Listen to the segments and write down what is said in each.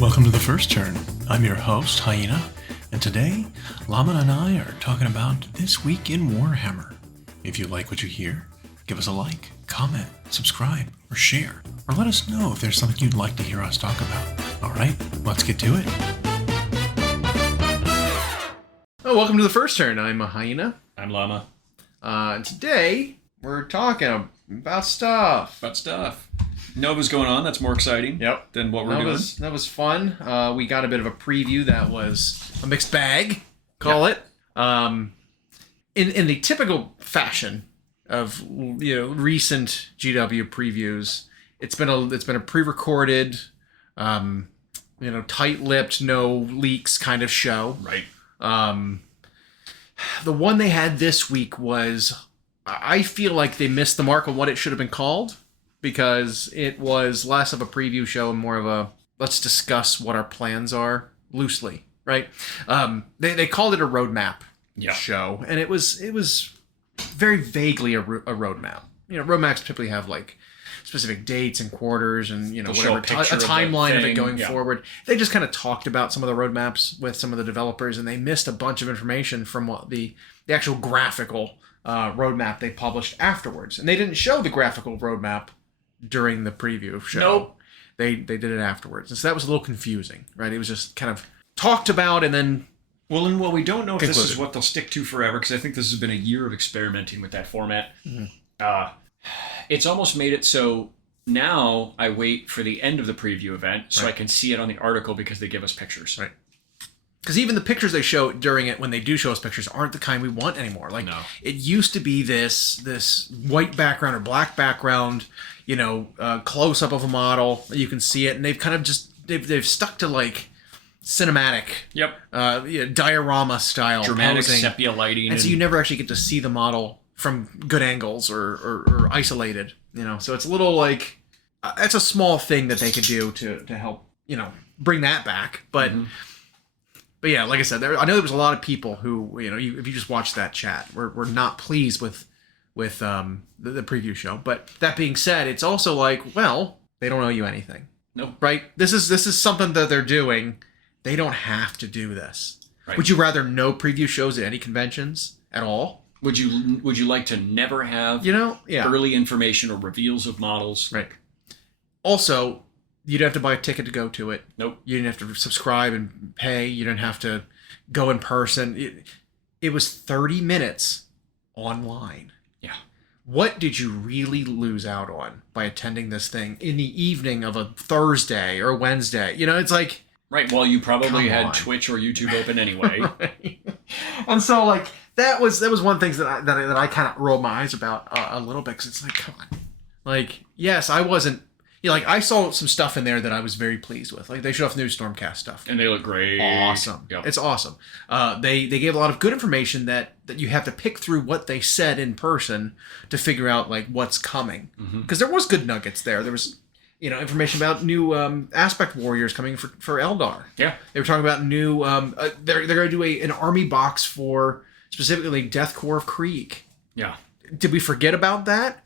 Welcome to The First Turn. I'm your host, Hyena, and today, Llama and I are talking about This Week in Warhammer. If you like what you hear, give us a like, comment, subscribe, or share, or let us know if there's something you'd like to hear us talk about. Alright, let's get to it. Oh, welcome to The First Turn. I'm a Hyena. I'm Llama. And today, we're talking about stuff. Nova's going on. That's more exciting than what we're doing. That was fun. We got a bit of a preview that was a mixed bag, it. In the typical fashion of recent GW previews, it's been a pre-recorded, tight-lipped, no leaks kind of show. Right. The one they had this week was, I feel like they missed the mark on what it should have been called, because it was less of a preview show and more of a let's discuss what our plans are loosely, right? They called it a roadmap show, and it was very vaguely a roadmap. Roadmaps typically have like specific dates and quarters and whatever, a timeline of it going forward. They just kind of talked about some of the roadmaps with some of the developers, and they missed a bunch of information from what the actual graphical roadmap they published afterwards. And they didn't show the graphical roadmap during the preview show. Nope. They did it afterwards. And so that was a little confusing, right? It was just kind of talked about and then we don't know if this is what they'll stick to forever, because I think this has been a year of experimenting with that format. Mm-hmm. It's almost made it so now I wait for the end of the preview event so I can see it on the article because they give us pictures. Right. Because even the pictures they show during it, when they do show us pictures, aren't the kind we want anymore. Like, It used to be this white background or black background, close up of a model. You can see it, and they've kind of just they've stuck to like cinematic, diorama style, dramatic posing. Sepia lighting, and so you never actually get to see the model from good angles or isolated. So it's a little like that's a small thing that they could do to help bring that back, but. Mm-hmm. But yeah, like I said, I know there was a lot of people who, if you just watch that chat, were not pleased with the preview show. But that being said, it's also like, well, they don't owe you anything. No. Right? This is something that they're doing. They don't have to do this. Right. Would you rather no preview shows at any conventions at all? Would you like to never have early information or reveals of models? Right. Also, you didn't have to buy a ticket to go to it. Nope. You didn't have to subscribe and pay. You didn't have to go in person. It was 30 minutes online. Yeah. What did you really lose out on by attending this thing in the evening of a Thursday or a Wednesday? It's like... Right, well, you probably had Twitch or YouTube open anyway. Right. And so, like, that was one of the things that I kind of rolled my eyes about a little bit, because it's like, come on. Like, yes, I wasn't... I saw some stuff in there that I was very pleased with. Like, they showed off new Stormcast stuff. And they look great. Awesome. Yep. It's awesome. They gave a lot of good information that you have to pick through what they said in person to figure out, like, what's coming. Because there was good nuggets there. There was, information about new Aspect Warriors coming for Eldar. Yeah. They were talking about new... they're going to do an army box for, specifically, Death Corps of Krieg. Yeah. Did we forget about that?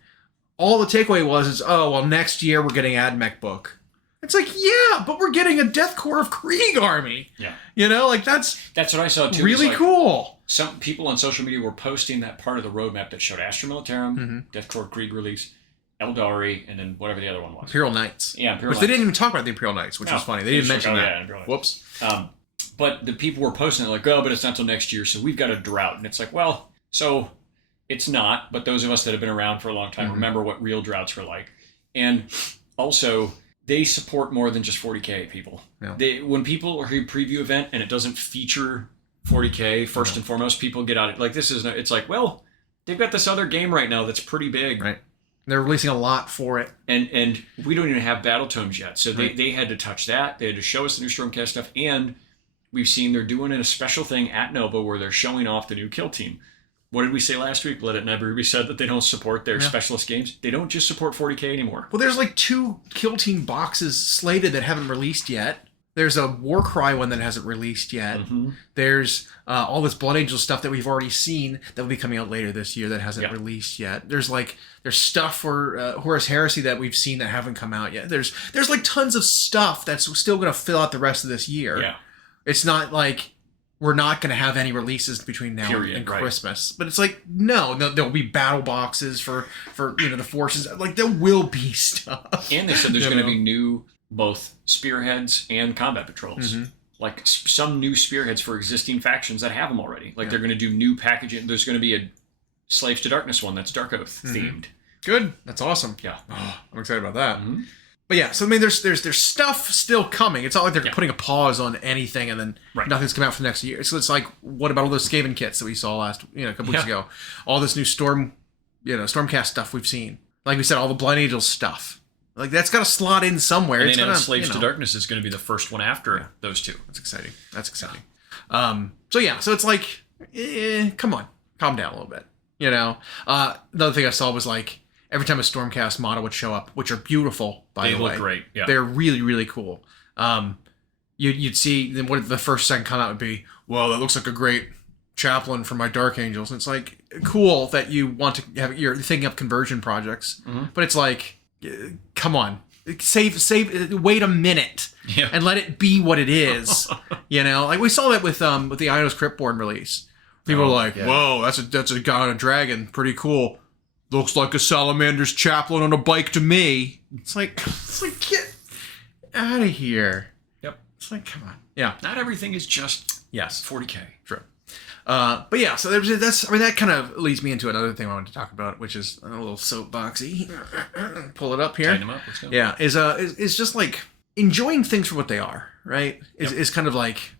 All the takeaway was next year we're getting AdMech book. It's like, yeah, but we're getting a Death Corps of Krieg army. Yeah. That's what I saw too. Really cool. Some people on social media were posting that part of the roadmap that showed Astra Militarum, Death Corps of Krieg release, Eldari, and then whatever the other one was. Imperial Knights. Yeah, Imperial Which Knights. they didn't even talk about the Imperial Knights, which was funny. They didn't mention that. Yeah, Whoops. But the people were posting it like, but it's not till next year, so we've got a drought. And it's like, well, so... It's not, but those of us that have been around for a long time remember what real droughts were like. And also, they support more than just 40K people. Yeah. When people are a preview event and it doesn't feature 40K, first and foremost, people get out of it. Like, it's like, well, they've got this other game right now that's pretty big. Right. They're releasing a lot for it. And we don't even have battle tomes yet. So they had to touch that. They had to show us the new Stormcast stuff. And we've seen they're doing a special thing at Nova where they're showing off the new kill team. What did we say last week? Let It Never Be Said that they don't support their specialist games. They don't just support 40K anymore. Well, there's like 2 Kill Team boxes slated that haven't released yet. There's a Warcry one that hasn't released yet. There's all this Blood Angel stuff that we've already seen that will be coming out later this year that hasn't released yet. There's stuff for Horus Heresy that we've seen that haven't come out yet. There's like tons of stuff that's still going to fill out the rest of this year. Yeah. It's not like we're not going to have any releases between now and Christmas. But it's like, no, there'll be battle boxes for the forces. Like, there will be stuff. And they said there's going to be new both spearheads and combat patrols. Like some new spearheads for existing factions that have them already. Like they're going to do new packaging. There's going to be a Slaves to Darkness one that's Dark Oath themed. Good. That's awesome. Yeah. Oh, I'm excited about that. But yeah, so I mean, there's stuff still coming. It's not like they're putting a pause on anything and then nothing's coming out for the next year. So it's like, what about all those Skaven kits that we saw a couple weeks ago? All this new Stormcast stuff we've seen. Like we said, all the Blood Angel stuff. Like, that's got to slot in somewhere. And then Slaves to Darkness is going to be the first one after those two. That's exciting. So it's like, come on. Calm down a little bit. Another thing I saw was like, every time a Stormcast model would show up, which are beautiful, by the way. They look great, yeah. They're really, really cool. You'd see, then what the first second comment would be, well, that looks like a great chaplain for my Dark Angels. And it's like, cool that you want to have, you're thinking of conversion projects. But it's like, come on, wait a minute and let it be what it is. Like we saw that with the Ionos Cryptborn release. People were like, whoa, that's a guy on a dragon, pretty cool. Looks like a salamander's chaplain on a bike to me. It's like get out of here. Yep. It's like, come on. Yeah. Not everything is just 40K. True. But yeah, so that kind of leads me into another thing I wanted to talk about, which is a little soapboxy. Pull it up here. Tighten them up. Let's go. Yeah, is just like enjoying things for what they are, right? Is kind of like,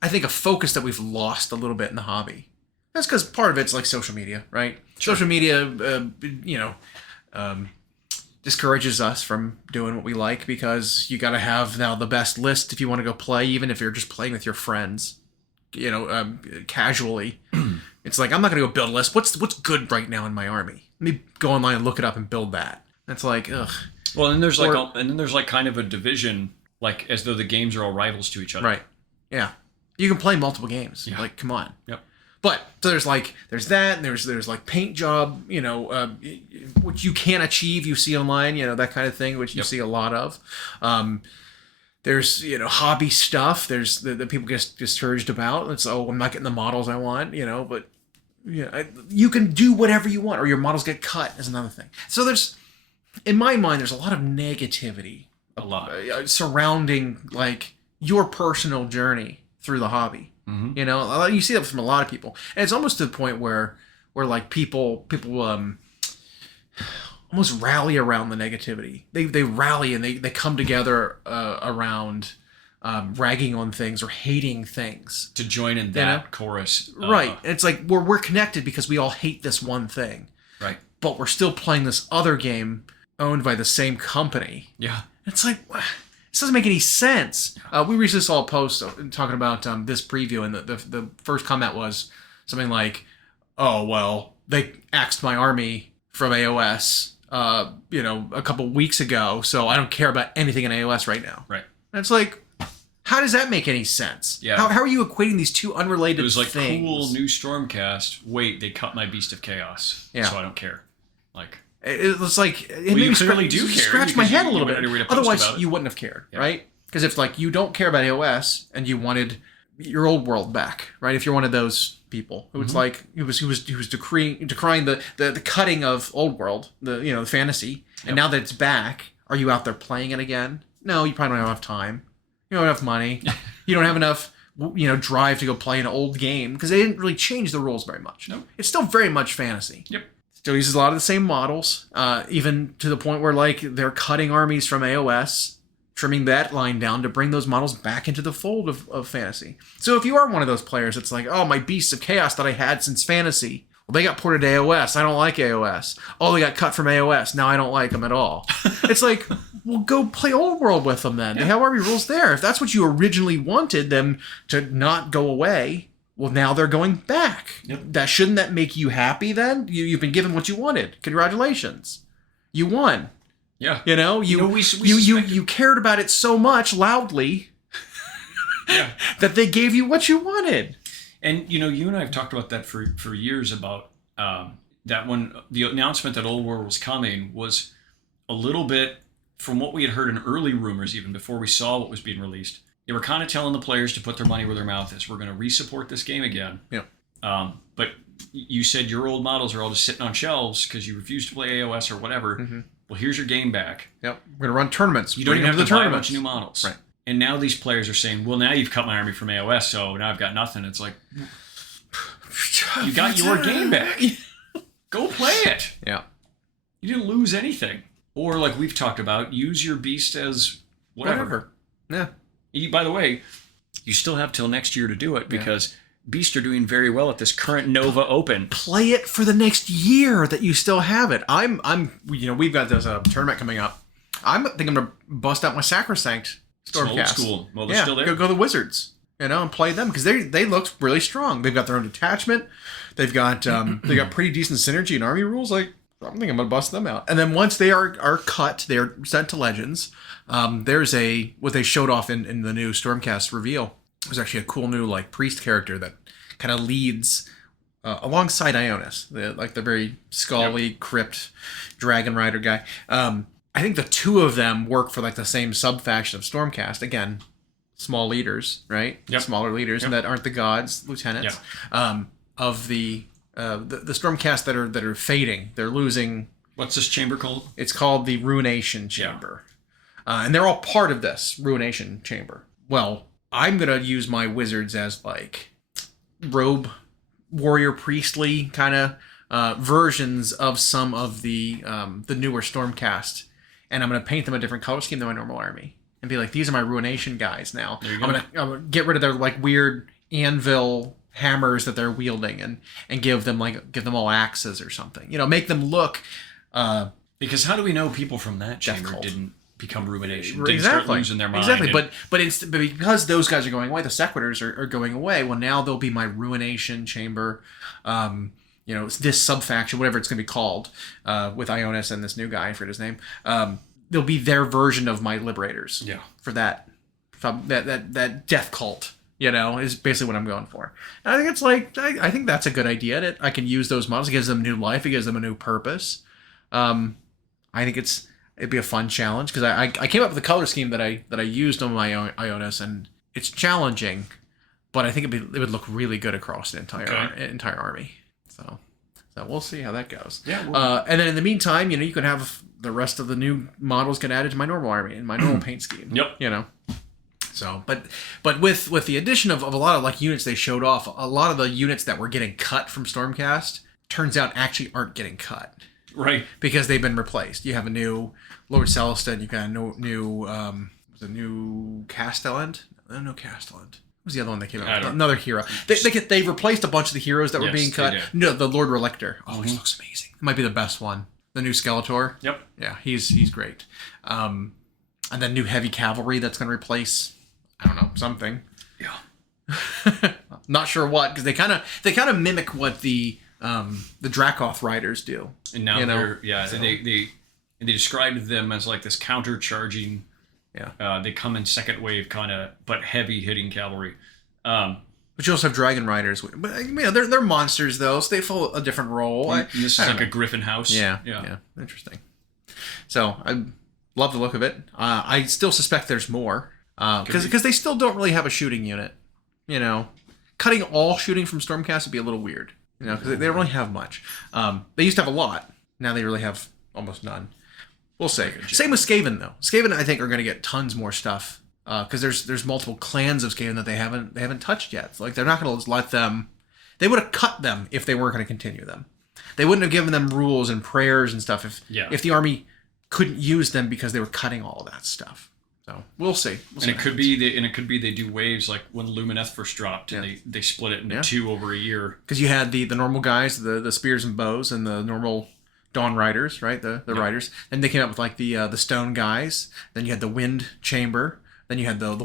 I think, a focus that we've lost a little bit in the hobby. That's because part of it's like social media, right? Sure. Social media, discourages us from doing what we like because you got to have now the best list if you want to go play, even if you're just playing with your friends. Casually. It's like, I'm not going to go build a list. What's good right now in my army? Let me go online and look it up and build that. That's like, ugh. Well, and there's like kind of a division, like as though the games are all rivals to each other. Right. Yeah. You can play multiple games. Yeah. Like, come on. Yep. But so there's that, and there's like paint job, which you can't achieve. You see online, that kind of thing, which you see a lot of. There's, hobby stuff. There's the people get discouraged about. It's, I'm not getting the models I want, but you can do whatever you want, or your models get cut is another thing. So in my mind, there's a lot of negativity. Surrounding, like, your personal journey through the hobby. You see that from a lot of people. And it's almost to the point where like, people almost rally around the negativity. They rally and they come together around ragging on things or hating things. To join in that chorus. Right. It's like we're connected because we all hate this one thing. Right. But we're still playing this other game owned by the same company. Yeah. It's like, this doesn't make any sense. We recently saw a post talking about this preview, and the first comment was something like, oh, well, they axed my army from AOS a couple weeks ago, so I don't care about anything in AOS right now. Right. And it's like, how does that make any sense? Yeah. How are you equating these two unrelated things? It was like, cool, new Stormcast. Wait, they cut my Beast of Chaos. Yeah. So I don't care. Like, it's like, it made me scratch my head a little bit. Otherwise, you wouldn't have cared, right? Because if, like, you don't care about AOS and you wanted your old world back, right? If you're one of those people who was like, he was decrying the cutting of old world, the fantasy, and now that it's back, are you out there playing it again? No, you probably don't have enough time. You don't have enough money. You don't have enough, drive to go play an old game because they didn't really change the rules very much. No, it's still very much fantasy. Yep. Still uses a lot of the same models, even to the point where, like, they're cutting armies from AOS, trimming that line down to bring those models back into the fold of fantasy. So if you are one of those players that's like, oh, my Beasts of Chaos that I had since fantasy, well, they got ported to AOS. I don't like AOS. Oh, they got cut from AOS. Now I don't like them at all. It's like, well, go play Old World with them then. They have army rules there. If that's what you originally wanted them to not go away, well, now they're going back. Yep. Shouldn't that make you happy then? You've been given what you wanted. Congratulations. You won. Yeah. You cared about it so much loudly that they gave you what you wanted. And you and I have talked about that for years about that when the announcement that Old War was coming was a little bit from what we had heard in early rumors, even before we saw what was being released. They were kind of telling the players to put their money where their mouth is. We're going to re-support this game again. Yeah. But you said your old models are all just sitting on shelves because you refuse to play AOS or whatever. Mm-hmm. Well, here's your game back. Yep. We're going to run tournaments. You don't even have to buy a bunch of new models. Right. And now these players are saying, well, now you've cut my army from AOS, so now I've got nothing. It's like, you got your game back. Go play it. Yeah. You didn't lose anything. Or like we've talked about, use your beast as whatever. Yeah. By the way, you still have till next year to do it because beasts are doing very well at this current Nova Open. Play it for the next year that you still have it. We've got this tournament coming up. I think I'm gonna bust out my Sacrosanct Stormcast. Old school. Well, they're still there. Go the Wizards. And play them because they look really strong. They've got their own detachment. They've got pretty decent synergy and army rules. Like I think I'm gonna bust them out. And then once they are cut, they are sent to Legends. There's what they showed off in the new Stormcast reveal. There's actually a cool new like priest character that kind of leads alongside Ionis, the very Scully crypt dragon rider guy. I think the two of them work for like the same sub faction of Stormcast. Again, small leaders, right? Yep. Smaller leaders Yep. that aren't the gods, lieutenants of the Stormcast that are fading. They're losing. What's this chamber called? It's called the Ruination Chamber, and they're all part of this Ruination Chamber. Well, I'm gonna use my wizards as like robe warrior priestly kind of versions of some of the newer Stormcast, and I'm gonna paint them a different color scheme than my normal army, and be like, these are my Ruination guys now. I'm gonna get rid of their like weird anvil hammers that they're wielding, and give them all axes or something. Make them look. Because how do we know people from that chamber Cult didn't become Ruination? Exactly. Didn't start losing their mind. Exactly. But because those guys are going away, the Sequitors are going away. Well, now they'll be my Ruination Chamber. This sub-faction, whatever it's going to be called, with Ionis and this new guy, I forget his name. They'll be their version of my Liberators. Yeah. For that death cult. Is basically what I'm going for. And I think it's like, I think that's a good idea. That I can use those models. It gives them new life. It gives them a new purpose. I think it'd be a fun challenge because I came up with a color scheme that I used on my Ionis, and it's challenging, but I think it would look really good across the entire army. So we'll see how that goes. Yeah. And then in the meantime, you can have the rest of the new models get added to my normal army and my normal paint scheme. Yep. So, but with the addition of a lot of like units they showed off, a lot of the units that were getting cut from Stormcast turns out actually aren't getting cut. Right. Because they've been replaced. You have a new Lord Celestin, you've got a new Castellan? No, Castellan. What was the other one that came out? Another hero. They've replaced a bunch of the heroes that were being cut. No, the Lord Relictor. Oh, he looks amazing. It might be the best one. The new Skeletor. Yep. Yeah, he's great. And then new heavy cavalry that's going to replace, I don't know, something. Yeah. Not sure what, because they kind of mimic what the Dracoth riders do. And now they described them as like this counter-charging. Yeah. They come in second wave kind of, but heavy hitting cavalry. But you also have dragon riders. But they're monsters though, so they follow a different role. This is like a Griffin house. Yeah. Interesting. So I love the look of it. I still suspect there's more because they still don't really have a shooting unit. Cutting all shooting from Stormcast would be a little weird. Because they don't really have much. They used to have a lot. Now they really have almost none. We'll see. Same with Skaven though. Skaven, I think, are going to get tons more stuff because there's multiple clans of Skaven that they haven't touched yet. So, like they're not going to let them. They would have cut them if they weren't going to continue them. They wouldn't have given them rules and prayers and stuff if the army couldn't use them because they were cutting all of that stuff. So we'll see. It could be they do waves like when Lumineth first dropped and they split it into two over a year. Because you had the normal guys, the spears and bows, and the normal Dawn Riders, right? The riders. And they came up with like the stone guys. Then you had the wind chamber. Then you had the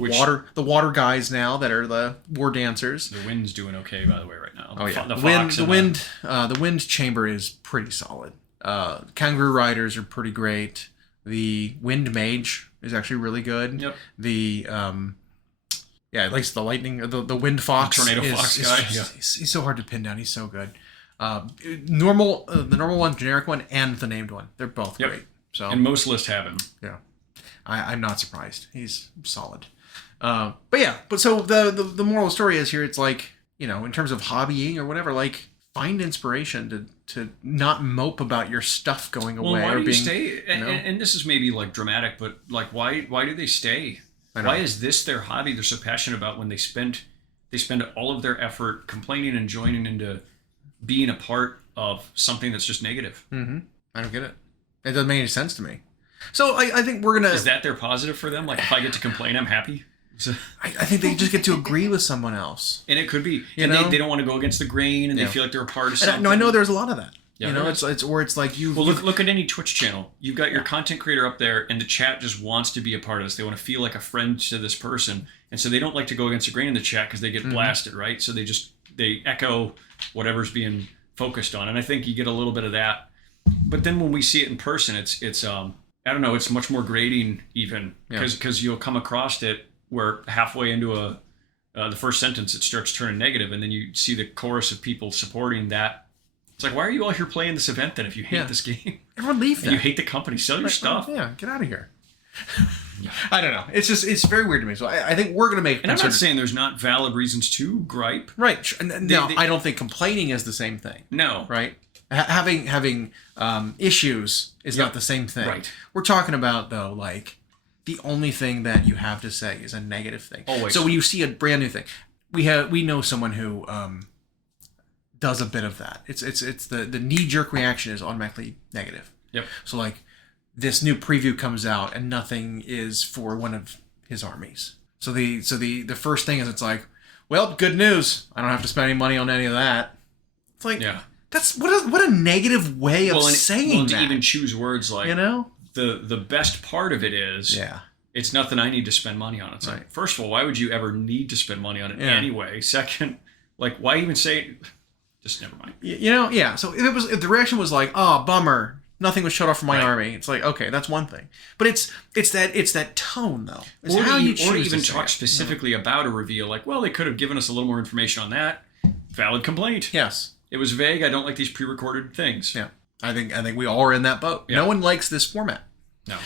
water guys now that are the war dancers. The wind's doing okay, by the way, right now. Oh yeah, the wind chamber is pretty solid. Kangaroo riders are pretty great. The wind mage is actually really good. Yep. The Yeah, at least the lightning, the wind fox, Tornado fox guy. He's so hard to pin down. He's so good. Normal, the normal one, generic one, and the named one. They're both great. So and most lists have him. Yeah, I'm not surprised. He's solid. But so the moral of the story is here. It's like, in terms of hobbying or whatever, like find inspiration to not mope about your stuff going away. Why or do being, you stay? And this is maybe like dramatic, but like why do they stay? Why is this their hobby? They're so passionate about when they spend all of their effort complaining and joining into being a part of something that's just negative. Mm-hmm. I don't get it. It doesn't make any sense to me. So I think we're gonna. Is that their positive for them? Like if I get to complain, I'm happy. I think they just get to agree with someone else. And it could be, they don't want to go against the grain, and they feel like they're a part of something. I know there's a lot of that. Yeah, it's where it's like you. Well, look at any Twitch channel. You've got your content creator up there, and the chat just wants to be a part of this. They want to feel like a friend to this person, and so they don't like to go against the grain in the chat because they get blasted, right? So they echo whatever's being focused on, and I think you get a little bit of that. But then when we see it in person, it's I don't know, it's much more grating even because you'll come across it where halfway into the first sentence it starts turning negative, and then you see the chorus of people supporting that. It's like, why are you all here playing this event then if you hate this game? Everyone leave and you hate the company. Sell your stuff. Yeah, get out of here. I don't know. It's very weird to me. So I think we're going to make... And I'm not saying there's not valid reasons to gripe. Right. I don't think complaining is the same thing. No. Right? Having issues is not the same thing. Right. We're talking about, though, like, the only thing that you have to say is a negative thing. Always. So when you see a brand new thing, we know someone who... does a bit of that. It's the knee-jerk reaction is automatically negative. Yep. So like this new preview comes out and nothing is for one of his armies. So the first thing is it's like, well, good news. I don't have to spend any money on any of that. It's like that's what a negative way of saying that. To even choose words like the best part of it is it's nothing I need to spend money on. It's like, first of all, why would you ever need to spend money on it anyway? Second, like why even say just never mind. So if the reaction was like, "Oh, bummer, nothing was shut off from my army," it's like, okay, that's one thing. But it's that tone though. It's or how you choose even to talk specifically about a reveal. Like, well, they could have given us a little more information on that. Valid complaint. Yes. It was vague. I don't like these pre-recorded things. Yeah. I think we all are in that boat. Yeah. No one likes this format. No.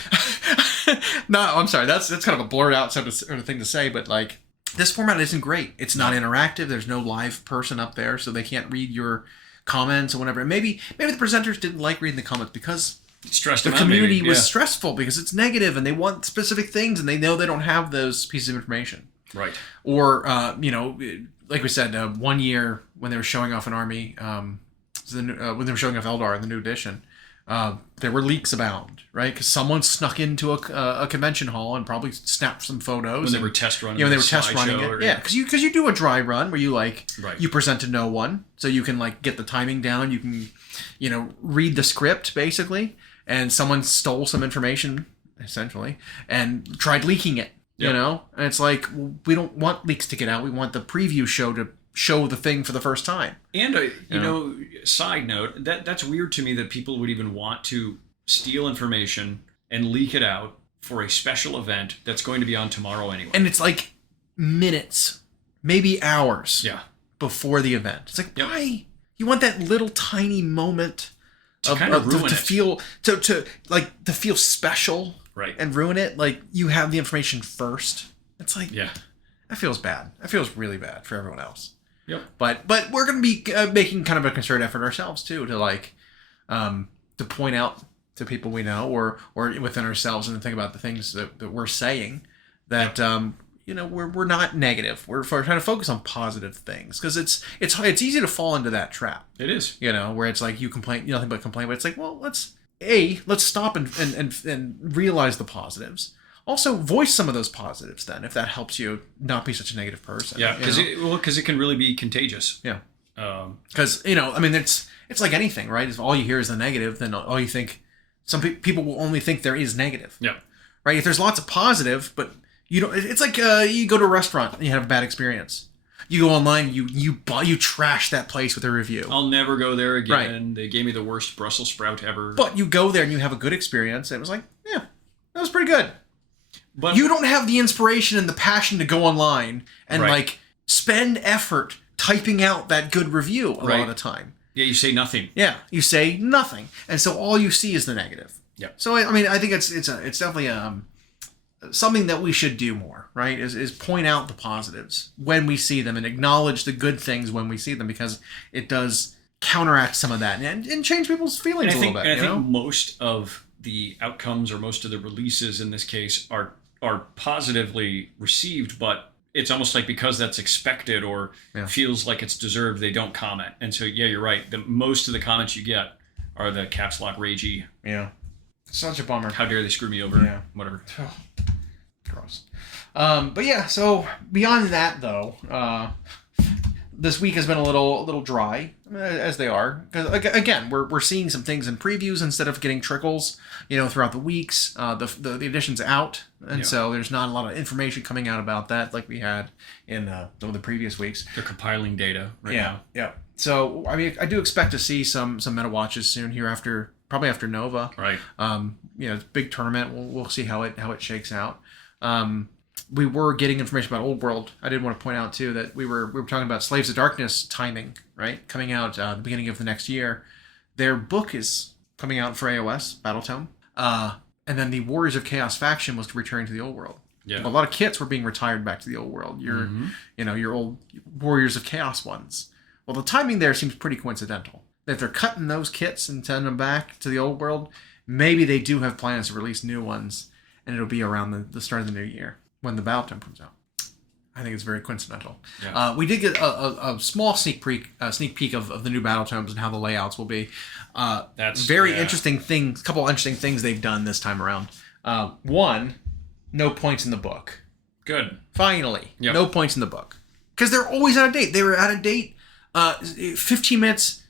No, I'm sorry. That's kind of a blurred out sort of thing to say, but like. This format isn't great. It's not interactive. There's no live person up there, so they can't read your comments or whatever. And maybe the presenters didn't like reading the comments because the community was stressful because it's negative and they want specific things and they know they don't have those pieces of information. Right. Or, like we said, 1 year when they were showing off an army, when they were showing off Eldar in the new edition, there were leaks abound, right? Because someone snuck into a convention hall and probably snapped some photos. When they were test running. When they were test running it. Yeah, because you do a dry run where you you present to no one, so you can like get the timing down. You can, read the script basically, and someone stole some information essentially and tried leaking it. Yep. And it's like, well, we don't want leaks to get out. We want the preview show to show the thing for the first time. And side note, that's weird to me that people would even want to steal information and leak it out for a special event that's going to be on tomorrow anyway. And it's like minutes, maybe hours before the event. It's like, why? You want that little tiny moment to kind of ruin to feel to feel special, right? And ruin it. Like you have the information first. It's like, that feels bad. That feels really bad for everyone else. Yep. But we're going to be making kind of a concerted effort ourselves too to point out to people we know or within ourselves and think about the things that we're saying that we're not negative. We're trying to focus on positive things because it's easy to fall into that trap. It is. Where it's like you complain, nothing but complain, but it's like, well, let's stop and realize the positives. Also, voice some of those positives then, if that helps you not be such a negative person. Yeah, because it can really be contagious. Yeah. Because, it's like anything, right? If all you hear is the negative, then all you think, some people will only think there is negative. Yeah. Right? If there's lots of positive, but you don't, it's like you go to a restaurant and you have a bad experience. You go online, you trash that place with a review. I'll never go there again. Right. They gave me the worst Brussels sprout ever. But you go there and you have a good experience. And it was like, yeah, that was pretty good. But you don't have the inspiration and the passion to go online and like spend effort typing out that good review a lot of the time. Yeah, you say nothing. Yeah, you say nothing, and so all you see is the negative. Yeah. So I mean, I think it's definitely something that we should do more. Right? Is point out the positives when we see them and acknowledge the good things when we see them, because it does counteract some of that and change people's feelings a little bit. And I think most of the outcomes or most of the releases in this case are positively received, but it's almost like because that's expected or feels like it's deserved, they don't comment. And so, yeah, you're right. Most of the comments you get are the caps lock ragey. Yeah. Such a bummer. How dare they screw me over? Yeah. Whatever. Gross. But yeah, so beyond that though, this week has been a little dry, as they are. Because again, we're seeing some things in previews instead of getting trickles, throughout the weeks. The edition's out, and so there's not a lot of information coming out about that like we had in some of the previous weeks. They're compiling data right now. Yeah. So I mean, I do expect to see some meta watches soon here probably after Nova. Right. It's a big tournament. We'll see how it shakes out. We were getting information about Old World. I did want to point out too that we were talking about Slaves of Darkness timing, right? Coming out the beginning of the next year. Their book is coming out for AOS Battletome, and then the Warriors of Chaos faction was returning to the Old World. Yeah. A lot of kits were being retired back to the Old World. Your old Warriors of Chaos ones. Well, the timing there seems pretty coincidental. If they're cutting those kits and sending them back to the Old World, maybe they do have plans to release new ones, and it'll be around the start of the new year when the Battletome comes out. I think it's very coincidental. Yeah. We did get a small sneak peek of the new Battletomes and how the layouts will be. That's very interesting things. A couple interesting things they've done this time around. One, no points in the book. Good. Finally, no points in the book, because they're always out of date. They were out of date 15 minutes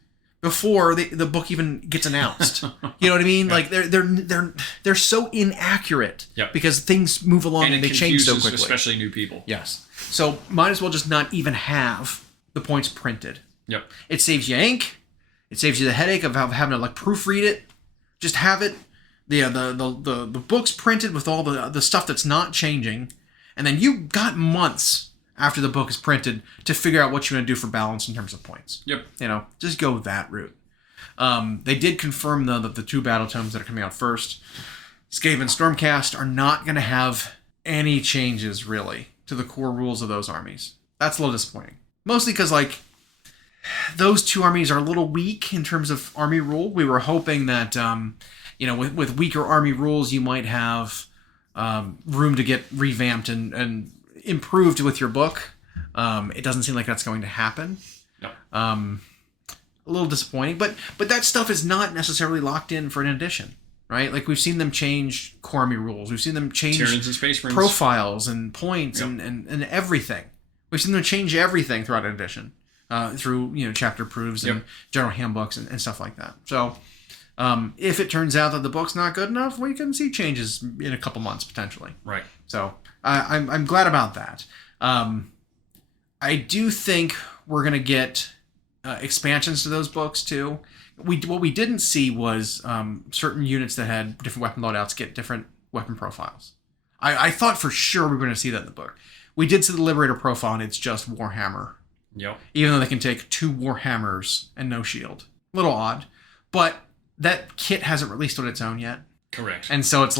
before the book even gets announced. You know what I mean? Like they're so inaccurate because things move along and they change so quickly. Especially new people. Yes. So might as well just not even have the points printed. Yep. It saves you ink. It saves you the headache of having to proofread it. Just have it. The book's printed with all the stuff that's not changing, and then you got months after the book is printed to figure out what you're going to do for balance in terms of points. Yep. Just go that route. They did confirm, though, that the two Battletomes that are coming out first, Skaven and Stormcast, are not going to have any changes, really, to the core rules of those armies. That's a little disappointing. Mostly because, those two armies are a little weak in terms of army rule. We were hoping that, with weaker army rules, you might have room to get revamped and improved with your book. It doesn't seem like that's going to happen. No. A little disappointing, but that stuff is not necessarily locked in for an edition, right? We've seen them change core army rules. We've seen them change Tyranids and Space Marines. Profiles and points and everything. We've seen them change everything throughout an edition, through chapter proofs and general handbooks and stuff like that. So if it turns out that the book's not good enough, we can see changes in a couple months potentially. Right. So I'm glad about that. I do think we're gonna get expansions to those books too. What we didn't see was certain units that had different weapon loadouts get different weapon profiles. I thought for sure we were going to see that in the book. We did see the Liberator profile, and it's just Warhammer. Yep. Even though they can take 2 Warhammers and no shield. A little odd, but that kit hasn't released on its own yet. Correct. And so it's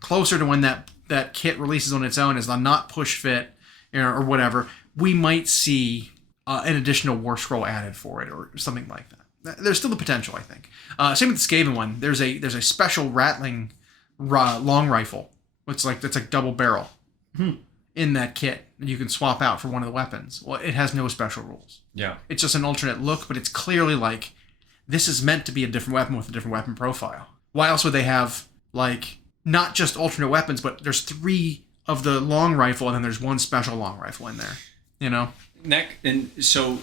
closer to when that kit releases on its own, is not push fit, or whatever, we might see an additional war scroll added for it or something like that. There's still the potential, I think. Same with the Skaven one. There's a special rattling long rifle. That's like double barrel in that kit that you can swap out for one of the weapons. Well, it has no special rules. Yeah. It's just an alternate look, but it's clearly this is meant to be a different weapon with a different weapon profile. Why else would they have not just alternate weapons, but there's 3 of the long rifle and then there's 1 special long rifle in there. And so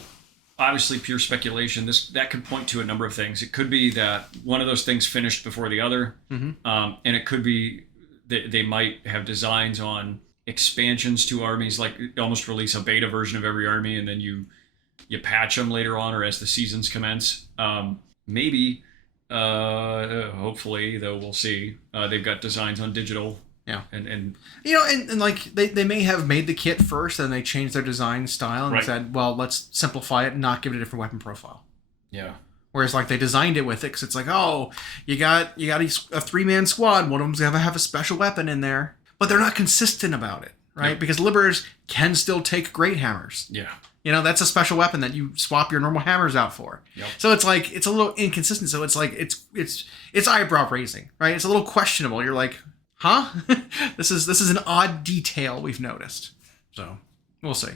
obviously pure speculation. That could point to a number of things. It could be that one of those things finished before the other, and it could be that they might have designs on expansions to armies, almost release a beta version of every army, and then you patch them later on or as the seasons commence. Maybe, hopefully, though we'll see. They've got designs on digital Yeah. And you know, and like they may have made the kit first, and they changed their design style and Right. said, well, let's simplify it and not give it a different weapon profile. yeah. Whereas like they designed it with it because it's like, oh, you got a 3-man squad. One of them's gonna have a special weapon in there, but they're not consistent about it, right? Yep. Because liberators can still take great hammers. Yeah. You know, that's a special weapon that you swap your normal hammers out for. Yep. So it's like it's a little inconsistent. So it's like it's eyebrow raising, right? It's a little questionable. You're like, huh? This is an odd detail we've noticed. So we'll see.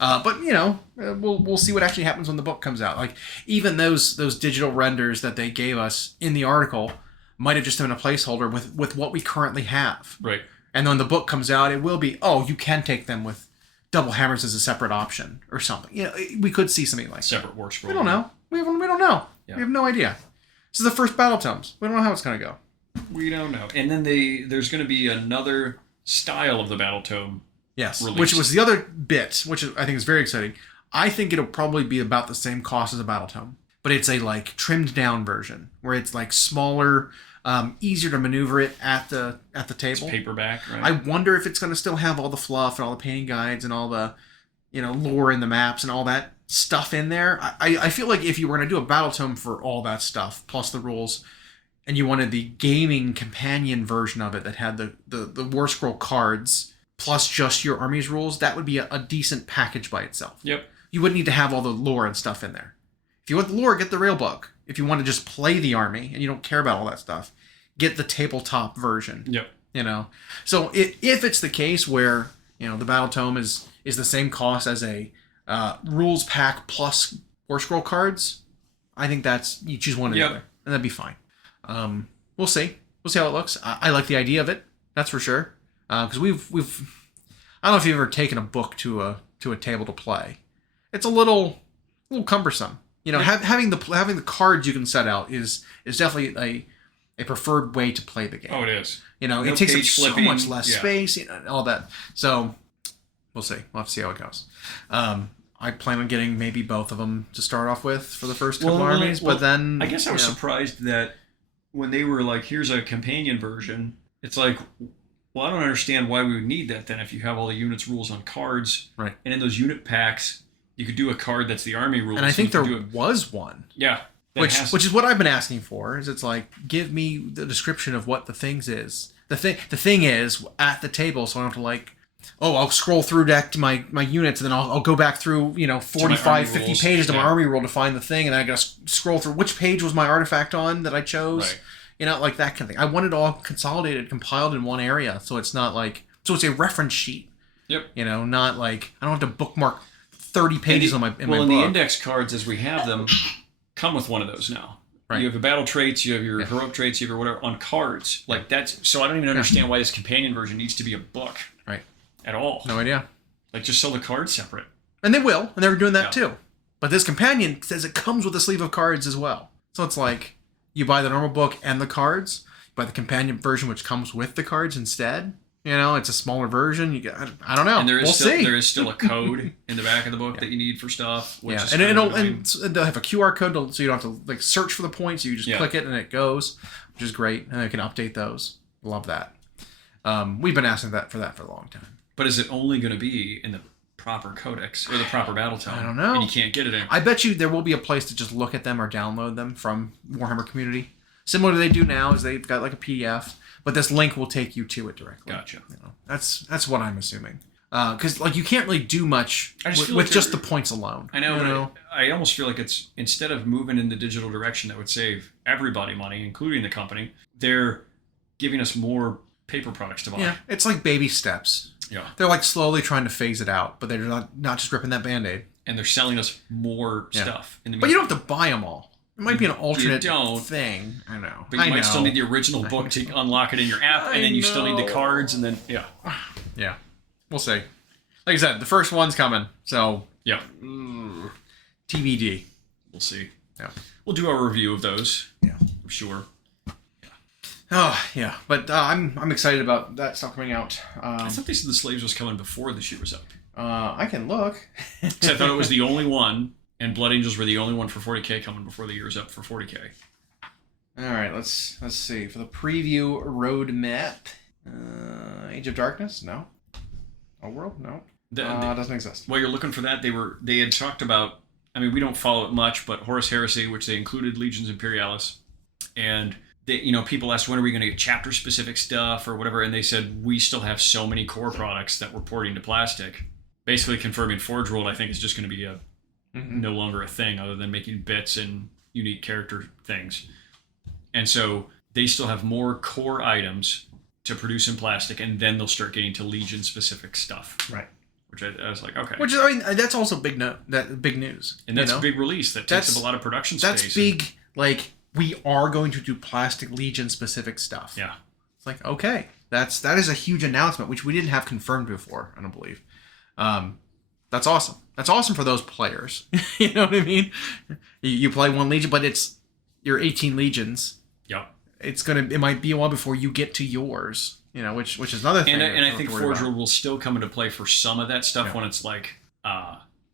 But you know, we'll see what actually happens when the book comes out. Like even those digital renders that they gave us in the article might have just been a placeholder with what we currently have. Right. And then when the book comes out, it will be, oh, you can take them with double hammers as a separate option or something. You know, we could see something like Separate war scroll. we don't know. We don't know. Yeah. We have no idea. This is the first battle tomes. We don't know how it's going to go. We don't know. And then there's going to be another style of the battle tome. Yes, Released. which was the other bit, which I think is very exciting. I think it'll probably be about the same cost as a battle tome, but it's a like trimmed down version where it's like smaller, easier to maneuver it at the table. It's paperback, right? I wonder if it's going to still have all the fluff and all the painting guides and all the, you know, lore in the maps and all that stuff in there. I feel like if you were going to do a battle tome for all that stuff plus the rules, and you wanted the gaming companion version of it that had the War Scroll cards plus just your army's rules, that would be a decent package by itself. Yep. You wouldn't need to have all the lore and stuff in there. If you want the lore, get the rail book. If you want to just play the army and you don't care about all that stuff, get the tabletop version. Yep. You know, so if it's the case where, you know, the battle tome is the same cost as a rules pack plus War Scroll cards, I think that's, you choose one or the Yep. other, and that'd be fine. We'll see how it looks. I like the idea of it, that's for sure. Because we've I don't know if you've ever taken a book to a table to play. It's a little cumbersome. You know, having the cards you can set out is definitely a preferred way to play the game. Oh, it is. You know, No it takes up page so flipping. much less Yeah. space, you know, and all that. So we'll see. We'll have to see how it goes. I plan on getting maybe both of them to start off with for the first couple armies, but then I guess I was surprised that when they were like, here's a companion version, it's like, well, I don't understand why we would need that then if you have all the units rules on cards. Right. And in those unit packs, you could do a card that's the army rules. And I think there you could was one. Yeah. Which is what I've been asking for. Is it's like, give me the description of what the things is. The thing is at the table, so I don't have to like, oh, I'll scroll through deck to my units, and then I'll go back through, you know, 45, 50 rules. pages to my Yeah. army rule to find the thing, and then I gotta scroll through which page was my artifact on that I chose. Right. You know, like that kind of thing. I want it all consolidated, compiled in one area, so it's not like, so it's a reference sheet. Yep. You know, not like I don't have to bookmark 30 pages in my book. Well, and the index cards as we have them come with one of those now. Right. You have the battle traits, you have your heroic traits, you have your whatever on cards. Like that's so I don't even understand why this companion version needs to be a book. Right. At all. No idea. Like just sell the cards separate. And they will, and they're doing that too. But this companion says it comes with a sleeve of cards as well. So it's like you buy the normal book and the cards, you buy the companion version which comes with the cards instead. You know, it's a smaller version. You get, I don't know. And there is we'll see. still a code in the back of the book that you need for stuff. Which is and annoying. they'll have a QR code so you don't have to like search for the points. You just click it and it goes, which is great. And they can update those. Love that. We've been asking for that for a long time. But is it only going to be in the proper codex or the proper battle tome? I don't know. And you can't get it in. I bet you there will be a place to just look at them or download them from Warhammer Community. Similar to they do now, is they've got like a PDF, but this link will take you to it directly. Gotcha. You know, that's what I'm assuming. Because like you can't really do much with just the points alone. I know, you but know? I almost feel like it's instead of moving in the digital direction that would save everybody money, including the company, they're giving us more paper products to buy. Yeah, it's like baby steps. Yeah. They're like slowly trying to phase it out, but they're not just ripping that Band-Aid. And they're selling us more stuff. But you don't have to buy them all. It might be an alternate don't. thing. I know. But you might still need the original book to unlock it in your app, and then you still need the cards, and then, Yeah. We'll see. Like I said, the first one's coming, so... Yeah. TBD. We'll see. Yeah. We'll do our review of those. Yeah. I'm sure. Oh, yeah. But I'm excited about that stuff coming out. I thought they said the Slaves was coming before this year was up. I can look. Because I thought it was the only one, and Blood Angels were the only one for 40k coming before the year was up for 40k. All right, let's see. For the preview roadmap, Age of Darkness? No. Old World? No. Doesn't exist. While you're looking for that, they had talked about. I mean, we don't follow it much, but Horus Heresy, which they included Legions Imperialis, and people asked when are we going to get chapter specific stuff or whatever, and they said we still have so many core products that we're porting to plastic, basically confirming Forge World I think is just going to be no longer a thing other than making bits and unique character things, and so they still have more core items to produce in plastic, and then they'll start getting to Legion specific stuff, right? Which I was like, okay. Which is, that's also big news, and that's a big release that takes up a lot of production space. That's big. Like, we are going to do plastic Legion specific stuff. Yeah, it's like, okay, that is a huge announcement, which we didn't have confirmed before. I don't believe. That's awesome. That's awesome for those players. You know what I mean? You play one Legion, but it's your 18 Legions. Yep. It might be a while before you get to yours. You know, which is another thing. And I think Forge World will still come into play for some of that stuff when it's like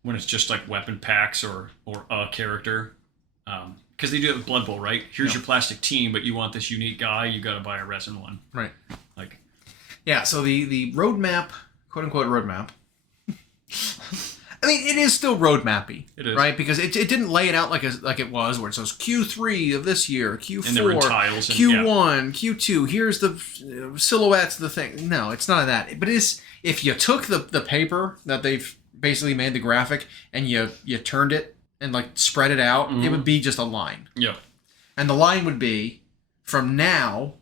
when it's just like weapon packs or a character. Because they do it with Blood Bowl, right? Here's your plastic team, but you want this unique guy, you got to buy a resin one. Right. Like. Yeah. So the roadmap, quote unquote roadmap. I mean, it is still roadmappy. It is, right? Because it didn't lay it out like it was, where it says Q3 of this year, Q4, and there were tiles and, Q1, Q2. Here's the silhouettes of the thing. No, it's none of that. But if you took the paper that they've basically made the graphic and you turned it and like spread it out, it would be just a line. Yeah. And the line would be from now,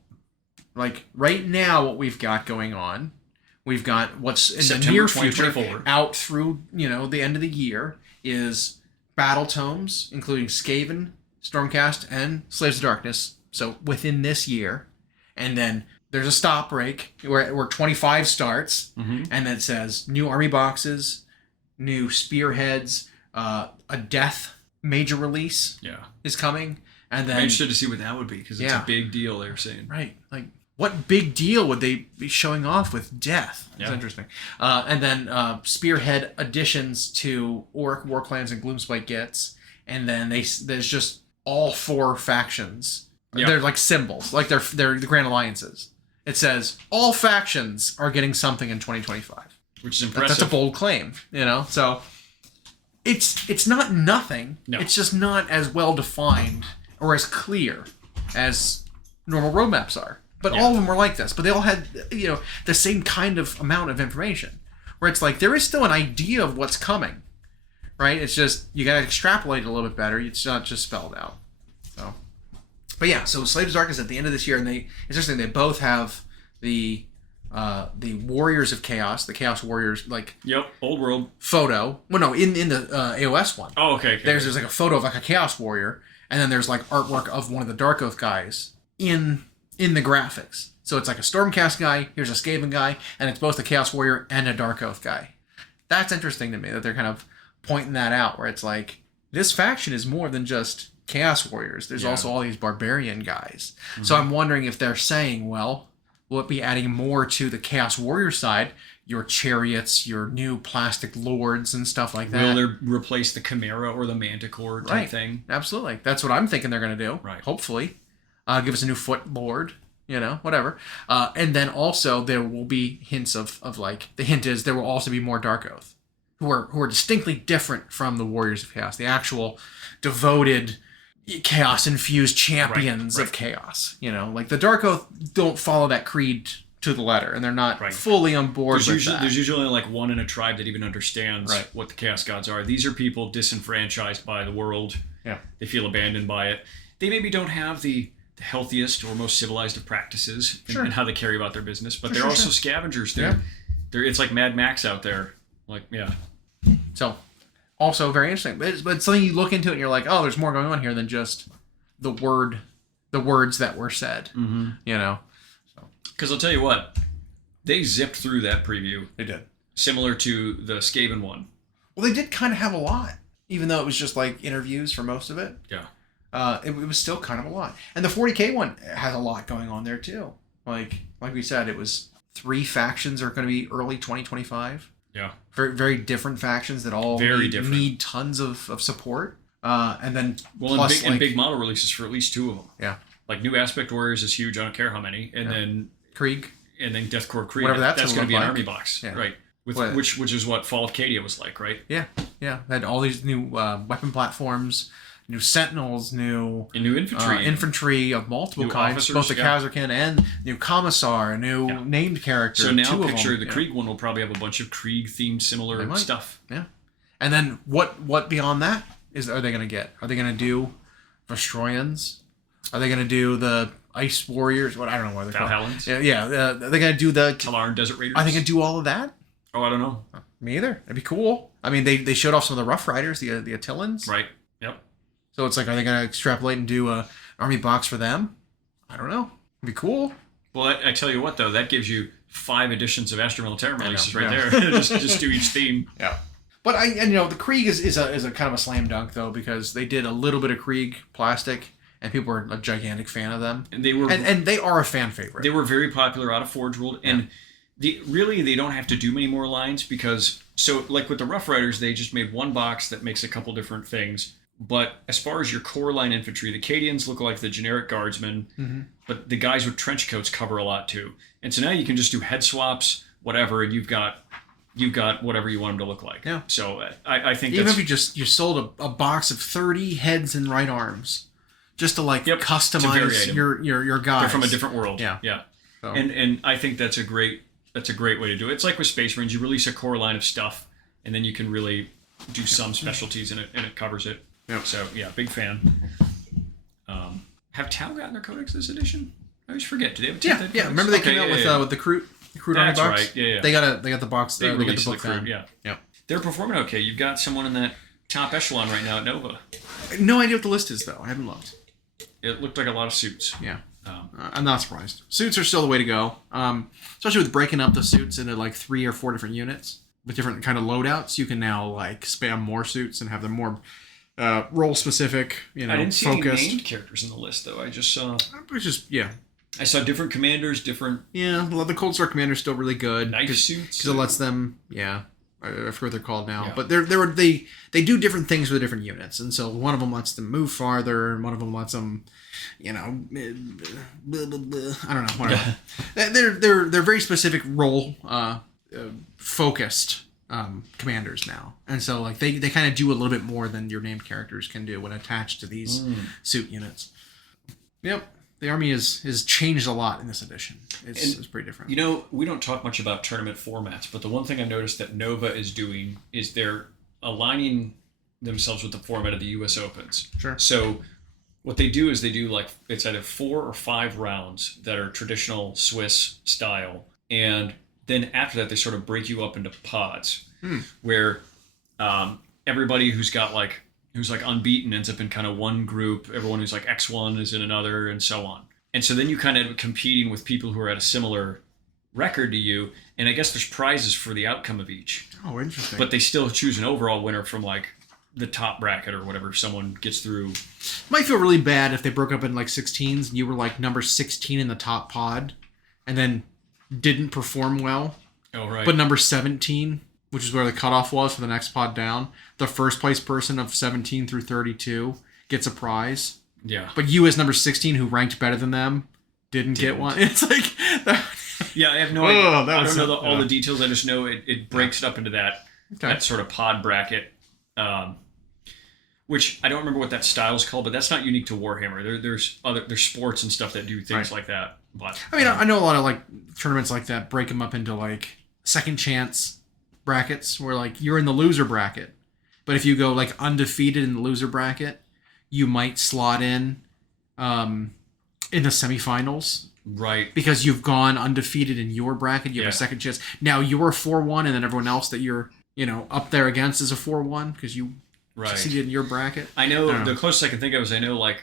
like right now, what we've got going on. We've got what's in September the near future, 2024. out through the end of the year, is Battle Tomes, including Skaven, Stormcast, and Slaves of Darkness. So within this year, and then there's a stop break where 25 starts, and then it says new army boxes, new spearheads, a death major release is coming, and then I'm interested to see what that would be because it's a big deal. They were saying like. What big deal would they be showing off with death? It's interesting. And then Spearhead additions to Orc, Warclans, and Gloomspite gets. And then there's just all 4 factions. Yep. They're like symbols, like they're the Grand Alliances. It says all factions are getting something in 2025. Which is impressive. That's a bold claim, So it's not nothing. No. It's just not as well defined or as clear as normal roadmaps are. But all of them were like this. But they all had, the same kind of amount of information. Where it's like, there is still an idea of what's coming. Right? It's just, you got to extrapolate a little bit better. It's not just spelled out. So, but yeah, so Slaves of Darkness at the end of this year, and it's interesting, they both have the Warriors of Chaos, the Chaos Warriors, like... Yep, old world. Photo. Well, no, in the AOS one. Oh, okay. There's like a photo of like a Chaos Warrior, and then there's like artwork of one of the Dark Oath guys in the graphics. So it's like a Stormcast guy, here's a Skaven guy, and it's both a Chaos Warrior and a Dark Oath guy. That's interesting to me that they're kind of pointing that out, where it's like, this faction is more than just Chaos Warriors. There's also all these Barbarian guys. So I'm wondering if they're saying, well, will it be adding more to the Chaos Warrior side, your chariots, your new plastic lords and stuff like that? Will they replace the Chimera or the Manticore type thing? Absolutely. That's what I'm thinking they're going to do. Right. Hopefully. Give us a new foot lord, whatever. And then also there will be hints of like, the hint is there will also be more Dark Oath, who are distinctly different from the Warriors of Chaos, the actual devoted chaos-infused champions of chaos. Like the Dark Oath don't follow that creed to the letter, and they're not fully on board with that. There's usually like one in a tribe that even understands what the Chaos Gods are. These are people disenfranchised by the world. Yeah. They feel abandoned by it. They maybe don't have the healthiest or most civilized of practices in how they carry about their business, but they're also scavengers. They're it's like Mad Max out there. Like, So, also very interesting. But it's something you look into it and you're like, oh, there's more going on here than just the words that were said. So. Because I'll tell you what, they zipped through that preview. They did. Similar to the Skaven one. Well, they did kind of have a lot, even though it was just like interviews for most of it. Yeah. It was still kind of a lot. And the 40K one has a lot going on there too. Like we said, it was 3 factions are going to be early 2025. Yeah. Very, very different factions that all need tons of support. And then and big model releases for at least 2 of them. Yeah. Like New Aspect Warriors is huge. I don't care how many. And then Krieg. and then Deathcore Krieg. Whatever that's going gonna to be an look army like. box, Yeah. right? With What? which is what Fall of Cadia was like, right? Yeah. They had all these new weapon platforms, new sentinels, new And new infantry of multiple New kinds, officers, both the yeah. Khazarkan and new commissar, new named character. So now two of picture them, the Krieg one will probably have a bunch of Krieg themed They similar might. stuff. Yeah. And then what beyond that are they going to get? Are they going to do Vestroyans? Are they going to do the Ice Warriors? What I don't know what they're called. Valhallans? Yeah. Are they going to do the? Talarn Desert Raiders? Are they going to do all of that? Oh, I don't know. Me either. It'd be cool. I mean, they showed off some of the Rough Riders, the Attillans. Right. Yep. So it's like, are they going to extrapolate and do a army box for them? I don't know. It'd be cool. Well, I tell you what, though, that gives you 5 editions of Astra Militarum releases right yeah. there. just do each theme. Yeah. But the Krieg is a kind of a slam dunk though, because they did a little bit of Krieg plastic, and people were a gigantic fan of them. And they were and they are a fan favorite. They were very popular out of Forge World, and they don't have to do many more lines because like with the Rough Riders, they just made one box that makes a couple different things. But as far as your core line infantry, the Cadians look like the generic guardsmen, but the guys with trench coats cover a lot too. And so now you can just do head swaps, whatever, and you've got whatever you want them to look like. Yeah. So I think even if you sold a box of 30 heads and right arms, just to customize your guys. They're from a different world. Yeah. Yeah. So. And I think that's a great way to do it. It's like with Space Marines, you release a core line of stuff, and then you can really do some specialties in it, and it covers it. Yeah. So yeah, big fan. Have Tau gotten their codex this edition? I always forget. Do they have a 10th ed codex? Yeah. Remember they came out with the Crude army That's box? right. Yeah. They got the box. They They got the released book the Crude, down. yeah. Yeah. They're performing okay. You've got someone in that top echelon right now at Nova. No idea what the list is though. I haven't looked. It looked like a lot of suits. Yeah. I'm not surprised. Suits are still the way to go, especially with breaking up the suits into like 3 or 4 different units with different kind of loadouts. You can now like spam more suits and have them more role specific. I didn't see focused. any named characters in the list though. I just saw. It's just I saw different commanders, different. Yeah, well, the Cold Star Commander's still really good. Knife suits. Because it lets them. Yeah, I forget what they're called now. Yeah. But they do different things with different units, and so one of them lets them move farther, and one of them lets them. I don't know. Whatever. they're very specific role focused commanders now, and so like they kind of do a little bit more than your named characters can do when attached to these suit units. Yep, the army is changed a lot in this edition. It's pretty different. You know, we don't talk much about tournament formats, but the one thing I've noticed that Nova is doing is they're aligning themselves with the format of the U.S. Opens. Sure. So what they do is they do like it's either 4 or 5 rounds that are traditional Swiss style, and then after that they sort of break you up into pods where everybody who's unbeaten ends up in kind of one group. Everyone who's like X1 is in another, and so on. And so then you kind of competing with people who are at a similar record to you, and I guess there's prizes for the outcome of each. Oh, interesting. But they still choose an overall winner from like the top bracket or whatever someone gets through. Might feel really bad if they broke up in like 16s and you were like number 16 in the top pod and then didn't perform well. Oh, right. But number 17, which is where the cutoff was for the next pod down, the first place person of 17 through 32 gets a prize. Yeah. But you as number 16 who ranked better than them didn't get one. It's like... Yeah, I have no idea. I don't know all yeah. the details. I just know it breaks it up into that sort of pod bracket. Which I don't remember what that style is called, but that's not unique to Warhammer. There's sports and stuff that do things like that. But I mean, I know a lot of like tournaments like that break them up into like second chance brackets where like you're in the loser bracket, but if you go like undefeated in the loser bracket, you might slot in the semifinals. Right. Because you've gone undefeated in your bracket, you have a second chance. Now you're a 4-1, and then everyone else that you're up there against is a 4-1 because you succeeded in your bracket. I know the closest I can think of is I know like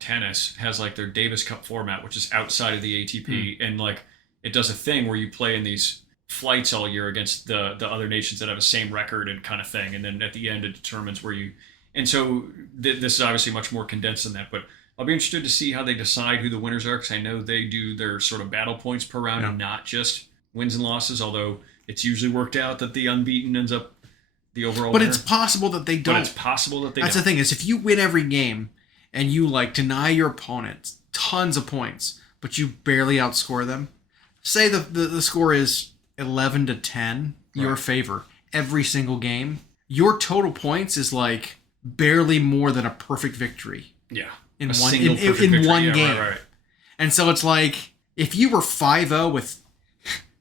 tennis has like their Davis Cup format, which is outside of the ATP, and like it does a thing where you play in these flights all year against the other nations that have the same record and kind of thing, and then at the end it determines where you. And so this is obviously much more condensed than that, but I'll be interested to see how they decide who the winners are, because I know they do their sort of battle points per round and not just wins and losses, although it's usually worked out that the unbeaten ends up the overall winner. It's possible that they don't. But it's possible that they That's don't. the thing, is if you win every game and you like deny your opponent tons of points, but you barely outscore them, say the score is 11-10 your Right. favor every single game, your total points is like barely more than a perfect victory Yeah. in A one single perfect victory. one Yeah, game. Right. And so it's like if you were 5-0 with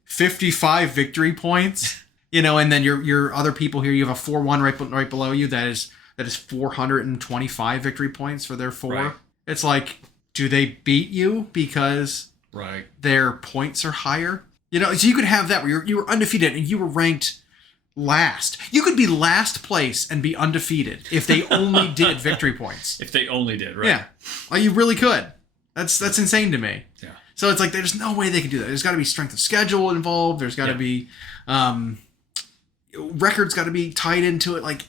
55 victory points, and then your other people here, you have a 4-1 right below you that is 425 victory points for their 4. Right. It's like, do they beat you because Right. their points are higher? So you could have that where you were undefeated and you were ranked last. You could be last place and be undefeated if they only did victory points. If they only did, right? Yeah, like you really could. That's insane to me. Yeah. So it's like there's no way they could do that. There's got to be strength of schedule involved. There's got to be records got to be tied into it. Like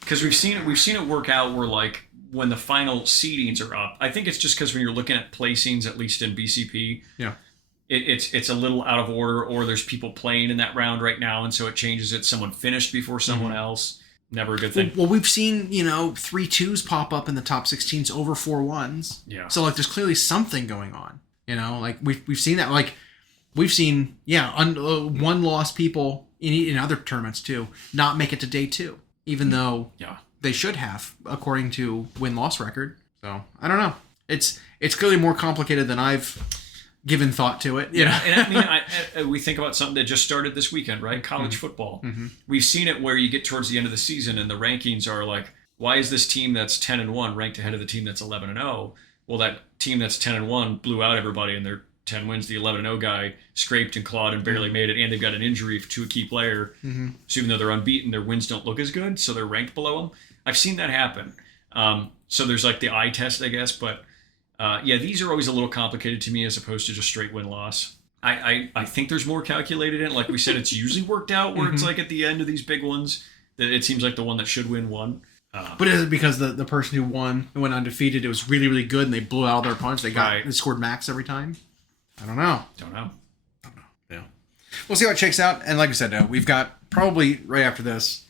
because we've seen it work out where like when the final seedings are up. I think it's just because when you're looking at placings, at least in BCP, yeah. It's a little out of order, or there's people playing in that round right now, and so it changes it. Someone finished before someone else. Never a good thing. Well, we've seen 3 2s pop up in the top 16s over 4 1s. Yeah. So like, there's clearly something going on. Like we've seen that. Like we've seen one loss people in other tournaments too not make it to day 2, even though they should have according to win-loss record. So I don't know. It's clearly more complicated than I've given thought to it. And I mean, we think about something that just started this weekend, right? College football. Mm-hmm. We've seen it where you get towards the end of the season and the rankings are like, why is this team that's 10-1 ranked ahead of the team that's 11-0? Well, that team that's 10-1 blew out everybody in their 10 wins. The 11-0 guy scraped and clawed and barely made it, and they've got an injury to a key player. Mm-hmm. So even though they're unbeaten, their wins don't look as good, so they're ranked below them. I've seen that happen. So there's like the eye test, I guess, but these are always a little complicated to me as opposed to just straight win-loss. I think there's more calculated in it. Like we said, it's usually worked out where it's like at the end of these big ones that it seems like the one that should win won. But is it because the person who won and went undefeated, it was really, really good and they blew out all their opponents? They scored max every time? I don't know. Yeah. We'll see how it shakes out. And like I said, we've got probably right after this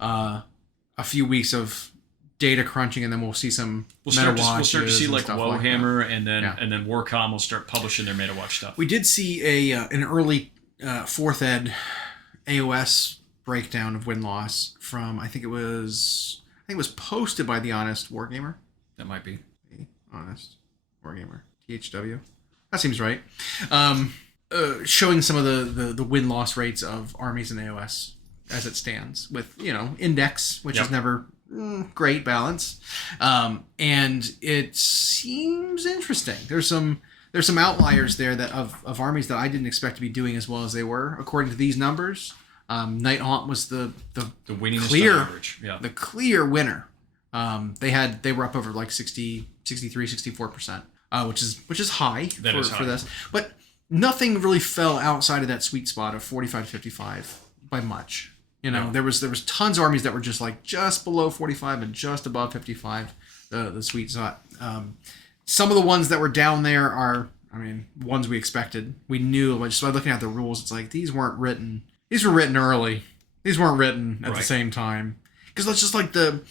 a few weeks of data crunching, and then we'll see some we'll start to see like Warhammer, and then Warcom will start publishing their MetaWatch stuff. We did see an early 4th ed AOS breakdown of win-loss from I think it was posted by the Honest Wargamer. That might be the Honest Wargamer, THW. That seems right. Showing some of the win-loss rates of armies in AOS as it stands, with index, which is never great balance, and it seems interesting. There's some outliers there that of armies that I didn't expect to be doing as well as they were according to these numbers. Night Haunt was the winningest clear average. Yeah. The clear winner. They were up over like 63, 64%, which is high for this. But nothing really fell outside of that sweet spot of 45 to 55 by much. There was tons of armies that were just below 45 and just above 55, the sweet spot. Some of the ones that were down there are, ones we expected. We knew just by looking at the rules. It's like these weren't written. These were written early. These weren't written at the same time, because it's just like the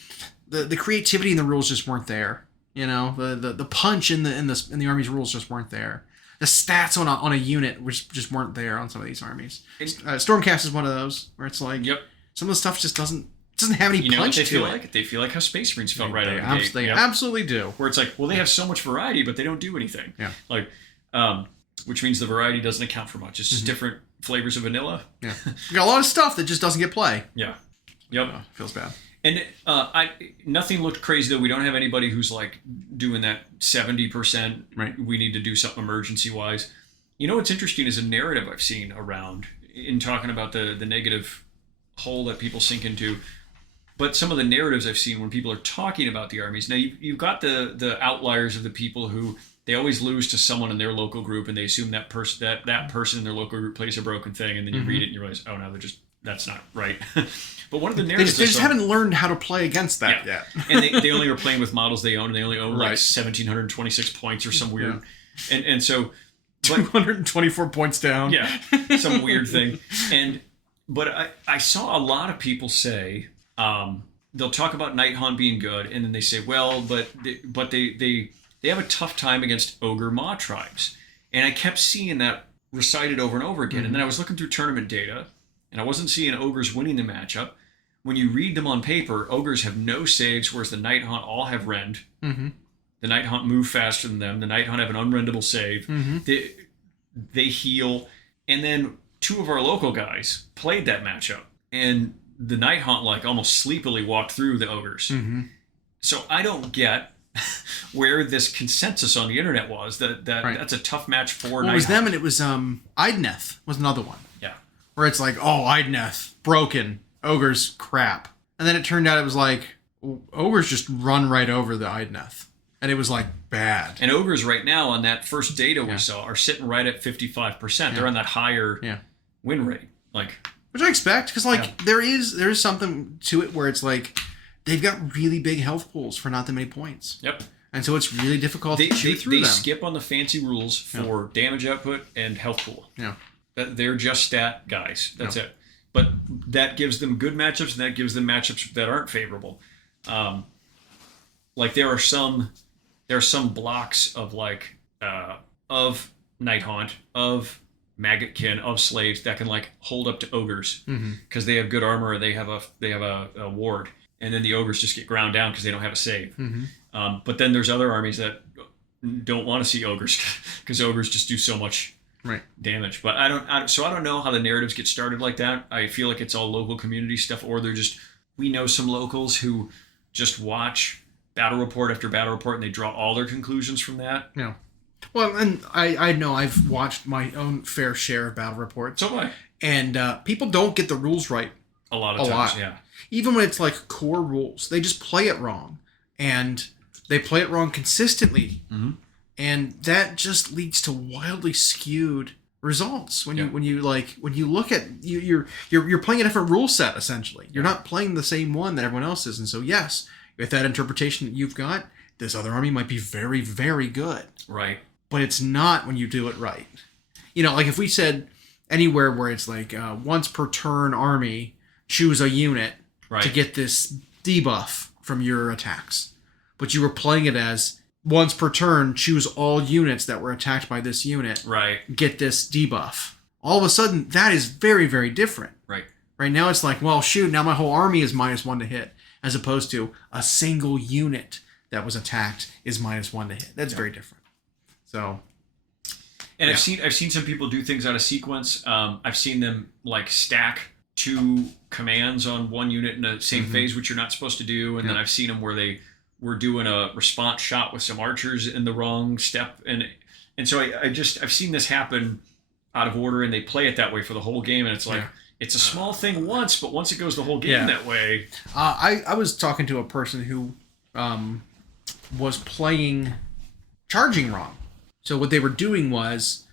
creativity in the rules just weren't there. The punch in the army's rules just weren't there. The stats on a unit just weren't there on some of these armies. Stormcast is one of those where it's like some of the stuff just doesn't have any punch to it. They feel like how Space Marines felt right out of the gate. They absolutely do. Where it's like, well, they have so much variety, but they don't do anything. Yeah. Like, which means the variety doesn't account for much. It's just different flavors of vanilla. Yeah. You got a lot of stuff that just doesn't get play. Yeah. Yep. Feels bad. And nothing looked crazy though. We don't have anybody who's like doing that 70%. Right. We need to do something emergency wise. What's interesting is a narrative I've seen around in talking about the negative hole that people sink into. But some of the narratives I've seen when people are talking about the armies. Now you've got the outliers of the people who they always lose to someone in their local group, and they assume that person in their local group plays a broken thing, and then you read it and you realize, oh no, that's not right. But one of the narratives they just haven't learned how to play against that yet. And they only are playing with models they own, and they only own like 1,726 points or some weird, and so 224 points down. Yeah, some weird thing. But I saw a lot of people say they'll talk about Night Haunt being good, and then they say, well, but they have a tough time against Ogre Maw tribes, and I kept seeing that recited over and over again. And then I was looking through tournament data, and I wasn't seeing ogres winning the matchup. When you read them on paper, ogres have no saves, whereas the Night Hunt all have rend. Mm-hmm. The Night Hunt move faster than them. The Night Hunt have an unrendable save. Mm-hmm. They heal. And then 2 of our local guys played that matchup. And the Night Hunt like almost sleepily walked through the ogres. Mm-hmm. So I don't get where this consensus on the internet was that Right. that's a tough match for It Night was Hunt. them, and it was Idneth was another one. Yeah. Where it's like, oh, Idneth, broken, ogres, crap. And then it turned out it was like, ogres just run right over the Idneth. And it was like bad. And ogres right now on that first data we saw are sitting right at 55%. They're on that higher win rate. Like, which I expect, because like there is something to it where it's like they've got really big health pools for not that many points. Yep. And so it's really difficult to chew through them. They skip on the fancy rules for damage output and health pool. Yeah. They're just stat guys. That's it. But that gives them good matchups, and that gives them matchups that aren't favorable. Like there are some blocks of like of Night Haunt, of Maggotkin, of slaves that can like hold up to ogres because they have good armor, or they have a ward, and then the ogres just get ground down because they don't have a save. But then there's other armies that don't want to see ogres because ogres just do so much damage. But I don't know how the narratives get started like that. I feel like it's all local community stuff, or we know some locals who just watch battle report after battle report and they draw all their conclusions from that. Yeah. Well, and I know I've watched my own fair share of battle reports. So have I. And people don't get the rules right. A lot of times, yeah. Even when it's like core rules, they just play it wrong. And they play it wrong consistently. Mm-hmm. And that just leads to wildly skewed results when you look at you're playing a different rule set essentially. You're not playing the same one that everyone else is. And so yes, with that interpretation that you've got, this other army might be very, very good. Right. But it's not when you do it right. You know, like if we said anywhere where it's like once per turn army, choose a unit to get this debuff from your attacks. But you were playing it as once per turn, choose all units that were attacked by this unit. Right. Get this debuff. All of a sudden, that is very, very different. Right. Right now it's like, well, shoot, now my whole army is -1 to hit, as opposed to a single unit that was attacked is -1 to hit. That's very different. So, and I've seen some people do things out of sequence. I've seen them like stack 2 commands on one unit in the same phase, which you're not supposed to do. And then I've seen them where they were doing a response shot with some archers in the wrong step, and so I've seen this happen out of order, and they play it that way for the whole game, and it's like it's a small thing once, but once it goes the whole game that way. I was talking to a person who was playing charging wrong. So what they were doing was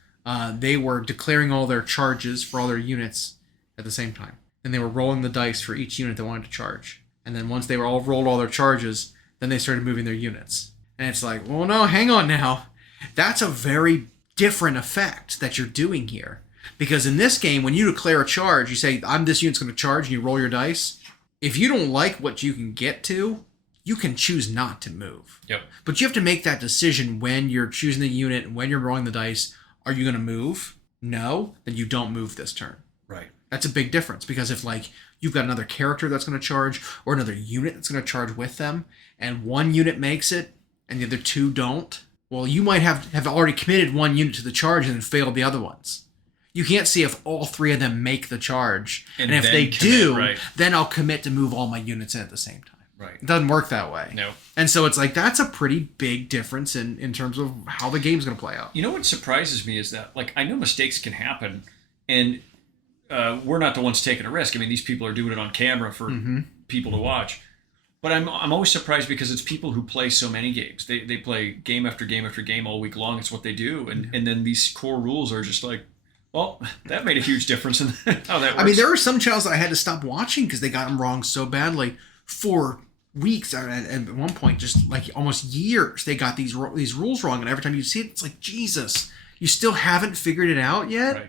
they were declaring all their charges for all their units at the same time, and they were rolling the dice for each unit they wanted to charge. And then once they were all rolled all their charges, then they started moving their units. And it's like, well, no, hang on now. That's a very different effect that you're doing here. Because in this game, when you declare a charge, you say, this unit's going to charge, and you roll your dice. If you don't like what you can get to, you can choose not to move. Yep. But you have to make that decision when you're choosing the unit and when you're rolling the dice. Are you going to move? No? Then you don't move this turn. Right. That's a big difference, because if like you've got another character that's going to charge, or another unit that's going to charge with them, and one unit makes it and the other 2 don't, well, you might have already committed one unit to the charge and then failed the other ones. You can't see if all 3 of them make the charge, and if they do, then I'll commit to move all my units in at the same time. Right. It doesn't work that way. No. And so it's like, that's a pretty big difference in terms of how the game's going to play out. You know what surprises me is that, like, I know mistakes can happen, and we're not the ones taking a risk. I mean, these people are doing it on camera for people to watch. But I'm always surprised because it's people who play so many games. They play game after game after game all week long. It's what they do. And then these core rules are just like, well, that made a huge difference in how that works. I mean, there are some channels that I had to stop watching because they got them wrong so badly for weeks. And at one point, just like almost years, they got these rules wrong. And every time you see it, it's like, Jesus, you still haven't figured it out yet? Right.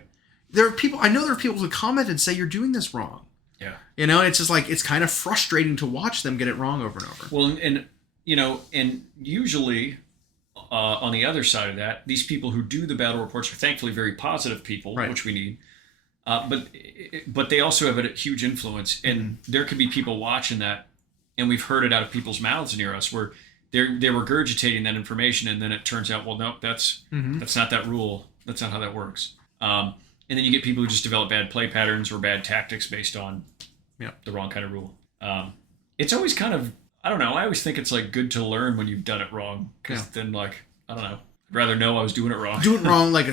I know there are people who comment and say you're doing this wrong. Yeah. You know, it's just like, it's kind of frustrating to watch them get it wrong over and over. Well, and you know, and usually on the other side of that, these people who do the battle reports are thankfully very positive people, Right. which we need. But they also have a huge influence, and there could be people watching that, and we've heard it out of people's mouths near us where they're regurgitating that information, and then it turns out, well, no, that's not that rule. That's not how that works. And then you get people who just develop bad play patterns or bad tactics based on the wrong kind of rule. It's always kind of, I don't know. I always think it's like good to learn when you've done it wrong, because then like, I don't know. I'd rather know I was doing it wrong. Do it wrong, like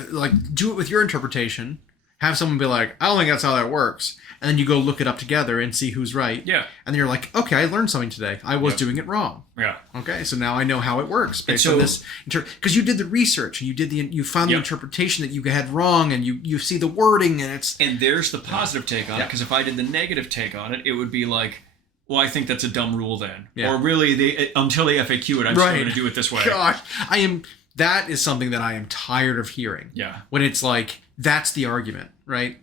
do it with your interpretation. Have someone be like, I don't think that's how that works. And then you go look it up together and see who's right. Yeah. And then you're like, okay, I learned something today. I was doing it wrong. Yeah. Okay, so now I know how it works based on this. Because you did the research and you found the interpretation that you had wrong, and you see the wording, and it's... And there's the positive take on it, because if I did the negative take on it, it would be like, well, I think that's a dumb rule then. Yeah. Or really, until they FAQ it, I'm still going to do it this way. Gosh, that is something that I am tired of hearing. Yeah. When it's like, that's the argument, right?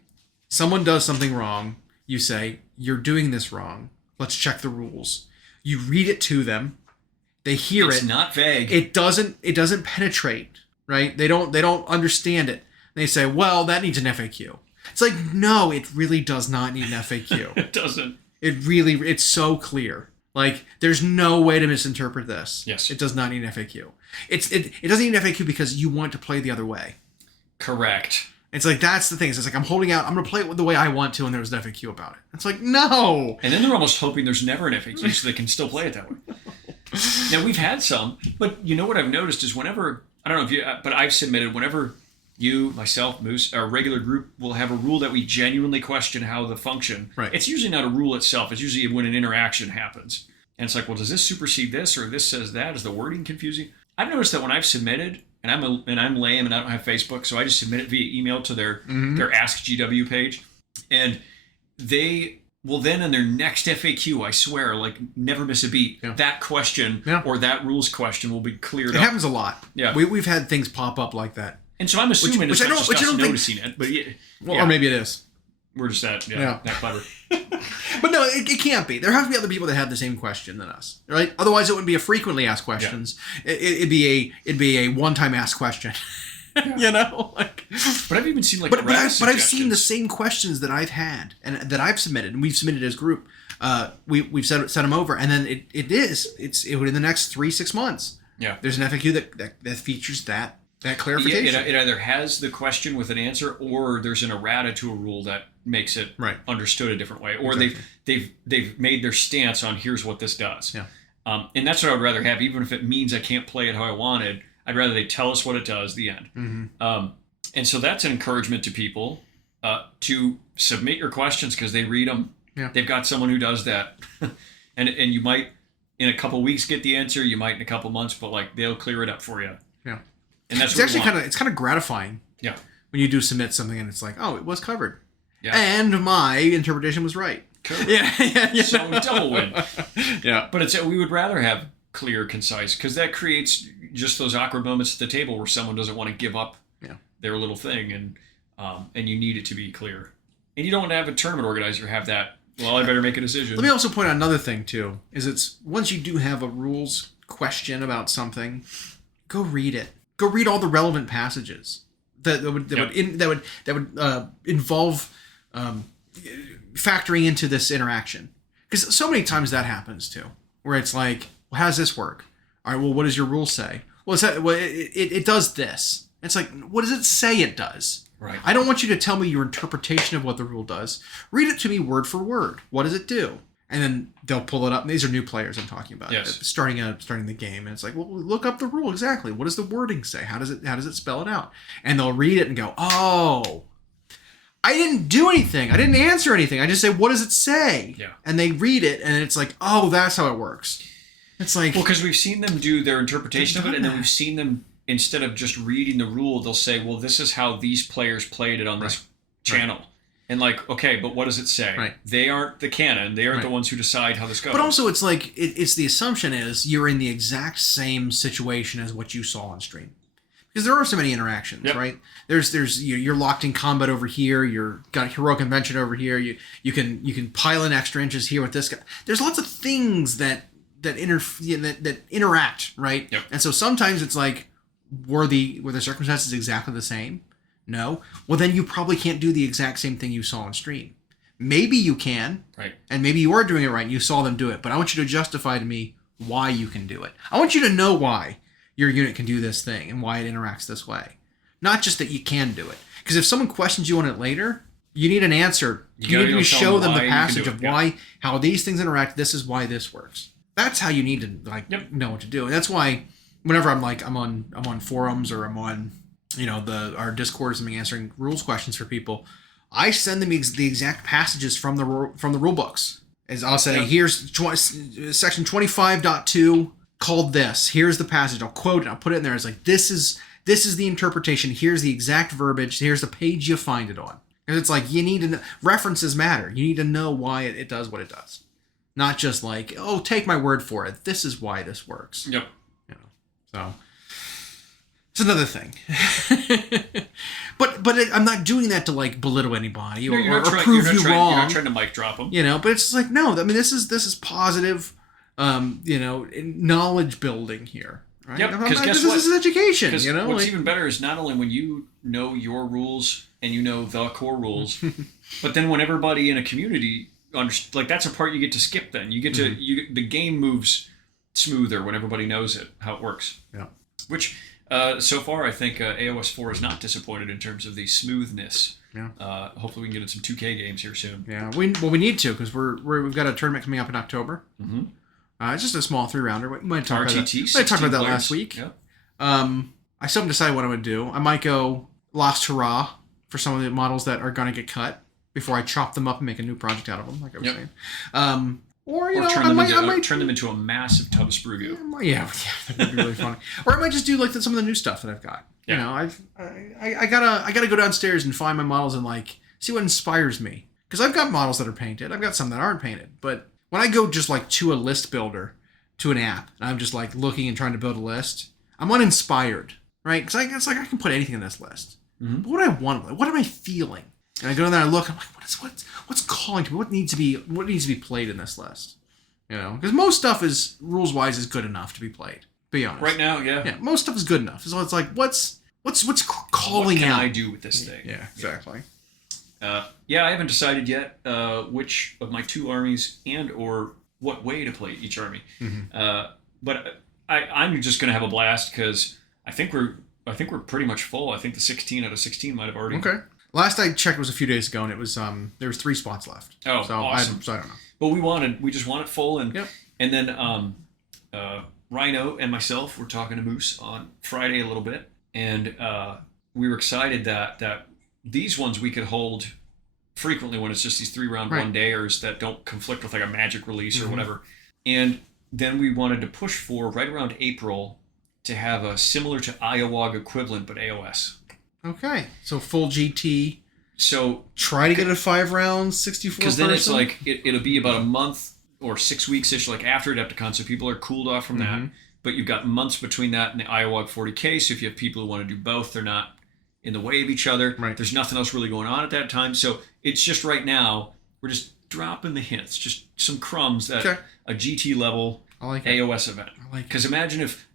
Someone does something wrong. You say, you're doing this wrong. Let's check the rules. You read it to them. They hear it. It's not vague. It doesn't penetrate, right? They don't understand it. They say, well, that needs an FAQ. It's like, no, it really does not need an FAQ. It doesn't. It's so clear. Like, there's no way to misinterpret this. Yes. It does not need an FAQ. It doesn't need an FAQ because you want to play the other way. Correct. It's like, that's the thing. It's like, I'm going to play it the way I want to, and there's an FAQ about it. It's like, no! And then they're almost hoping there's never an FAQ so they can still play it that way. Now, we've had some, but you know what I've noticed is whenever, I don't know if you, but I've submitted, whenever you, myself, Moose, our regular group will have a rule that we genuinely question how the function. Right. It's usually not a rule itself. It's usually when an interaction happens. And it's like, well, does this supersede this, or this says that? Is the wording confusing? I've noticed that when I've submitted, and I'm lame and I don't have Facebook, so I just submit it via email to their Ask GW page, and they will then in their next FAQ, I swear, like never miss a beat, that question or that rules question will be cleared up. It happens a lot. Yeah, we've had things pop up like that. And so I'm assuming it's not just us noticing it, but or maybe it is. We're just that clever. But no, it can't be. There have to be other people that have the same question than us, right? Otherwise, it wouldn't be a frequently asked questions. Yeah. It'd be a one-time asked question. You know, like. But I've even seen like. But I've seen the same questions that I've had and that I've submitted, and we've submitted as a group. We've sent them over, and then it's within the next 3-6 months. Yeah. There's an FAQ that features that clarification. It either has the question with an answer, or there's an errata to a rule that makes it understood a different way, or they've made their stance on here's what this does. Yeah. And that's what I would rather have, even if it means I can't play it how I wanted. I'd rather they tell us what it does. The end. Mm-hmm. And so that's an encouragement to people to submit your questions because they read them. Yeah. They've got someone who does that, and you might in a couple weeks get the answer. You might in a couple months, but like they'll clear it up for you. Yeah. And that's it's actually kind of gratifying. Yeah. When you do submit something and it's like, oh, it was covered. Yeah. And my interpretation was right. Cool. Yeah. So double win. Yeah. But we would rather have clear, concise, because that creates just those awkward moments at the table where someone doesn't want to give up their little thing, and you need it to be clear. And you don't want to have a tournament organizer have that. Well, I better make a decision. Let me also point out another thing too. Is it's once you do have a rules question about something, go read it. Go read all the relevant passages that would involve factoring into this interaction. Because so many times that happens too, where it's like, well, how does this work? All right, well, what does your rule say? Well, it does this. It's like, what does it say it does? Right. I don't want you to tell me your interpretation of what the rule does. Read it to me word for word. What does it do? And then they'll pull it up. And these are new players I'm talking about. Yes. Starting the game, and it's like, well, look up the rule exactly. What does the wording say? How does it spell it out? And they'll read it and go, oh, I didn't do anything. I didn't answer anything. I just say, what does it say? Yeah. And they read it, and it's like, oh, that's how it works. It's like, well, because we've seen them do their interpretation of it, and then we've seen them, instead of just reading the rule, they'll say, well, this is how these players played it on this channel. Right. And like, okay, but what does it say? Right. They aren't the canon. They aren't the ones who decide how this goes. But also, it's like, it's the assumption is you're in the exact same situation as what you saw on stream. Because there are so many interactions, right? You're locked in combat over here. You're got heroic invention over here. You can pile in extra inches here with this guy. There's lots of things that that interact, right? Yep. And so sometimes it's like, were the circumstances exactly the same? No. Well, then you probably can't do the exact same thing you saw on stream. Maybe you can, right? And maybe you are doing it right and you saw them do it. But I want you to justify to me why you can do it. I want you to know why your unit can do this thing and why it interacts this way. Not just that you can do it. Because if someone questions you on it later, you need an answer. You need to show them the passage of why, how these things interact. This is why this works. That's how you need to know what to do. And that's why whenever I'm on forums or I'm on our Discords and I'm answering rules questions for people, I send them the exact passages from the rule books. As I'll say, here's section 25.2 called this. Here's the passage. I'll quote it. I'll put it in there. It's like, this is the interpretation. Here's the exact verbiage. Here's the page you find it on. Because it's like, you need to know, references matter. You need to know why it does what it does. Not just like, oh, take my word for it. This is why this works. Yep. So it's another thing. but I'm not doing that to like belittle anybody or prove you wrong. You're not trying to mic drop them. But it's just like, no, I mean, this is positive, knowledge building here. Right? Yep, because this is education. What's even better is not only when you know your rules and you know the core rules, but then when everybody in a community that's a part you get to skip. Then you get to the game moves smoother when everybody knows it, how it works. Yeah. Which so far I think AOS 4 is not disappointed in terms of the smoothness. Yeah. Hopefully we can get in some 2K games here soon. Yeah. We need to, because we've got a tournament coming up in October. Mm-hmm. It's just a small 3-rounder. We might talk about that last week. Yeah. I still haven't decided what I'm going to do. I might go Last Hurrah for some of the models that are going to get cut before I chop them up and make a new project out of them, like I was saying. Or turn them into a massive tub of Sprugo. Yeah, that'd be really funny. Or I might just do like some of the new stuff that I've got. Yeah. I gotta go downstairs and find my models and like see what inspires me. Because I've got models that are painted. I've got some that aren't painted. But when I go just like to a list builder, to an app, and I'm just like looking and trying to build a list, I'm uninspired, right? Because it's like I can put anything in this list. Mm-hmm. But what do I want? What am I feeling? And I go in there and I look. I'm like, what's calling to me? What needs to be played in this list? Because most stuff is rules wise is good enough to be played. Be honest. Right now, yeah. Yeah, most stuff is good enough. So it's like, what's calling out? What can I do with this thing? Yeah, exactly. I haven't decided yet which of my two armies and or what way to play each army. Mm-hmm. But I'm just going to have a blast because I think we're pretty much full. I think the 16 out of 16 might have already. Okay. Last I checked was a few days ago, and it was there was 3 spots left. Oh, so awesome! I don't know. But we just want it full, and then Rhino and myself were talking to Moose on Friday a little bit, and we were excited that these ones we could hold frequently when it's just these 3-round one-dayers that don't conflict with like a magic release or whatever. And then we wanted to push for right around April to have a similar to IOWOG equivalent, but AOS. Okay, so full GT. So try to get a 5 rounds, 64 because then it's like it'll be about a month or 6 weeks ish, like after Adepticon, so people are cooled off from that. But you've got months between that and the IOWOG40k. So if you have people who want to do both, they're not in the way of each other. Right. There's nothing else really going on at that time. So it's just right now we're just dropping the hints, just some crumbs at a GT level AOS event. Because imagine if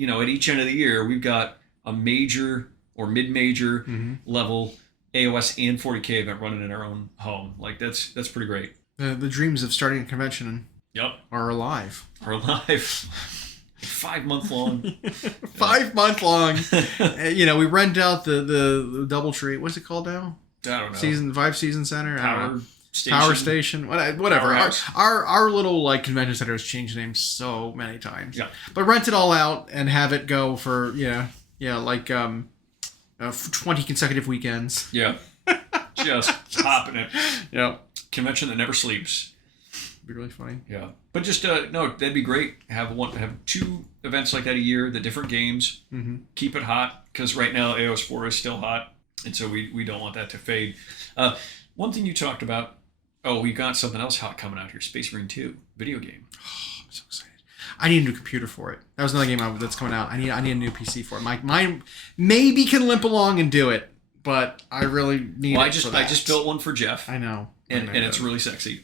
at each end of the year we've got a major or mid-major level AOS and 40k event running in our own home. Like that's pretty great. The dreams of starting a convention are alive. 5 month long. 5 month long. We rent out the Doubletree. What's it called now? I don't know. 5 Season Center. Power Station. Whatever. Our little like convention center has changed names so many times. Yeah. But rent it all out and have it go for 20 consecutive weekends. Yeah. Just hopping it. Yeah. Convention that never sleeps. Be really funny. Yeah. But just no, that'd be great. Have 2 events like that a year, the different games. Mm-hmm. Keep it hot because right now AOS 4 is still hot, and so we don't want that to fade. One thing you talked about. Oh, we got something else hot coming out here. Space Marine 2 video game. Oh, I'm so excited. I need a new computer for it. That was another game that's coming out. I need a new PC for it. Mine maybe can limp along and do it, but I really need it for that. I just built one for Jeff. I know. And it's really sexy.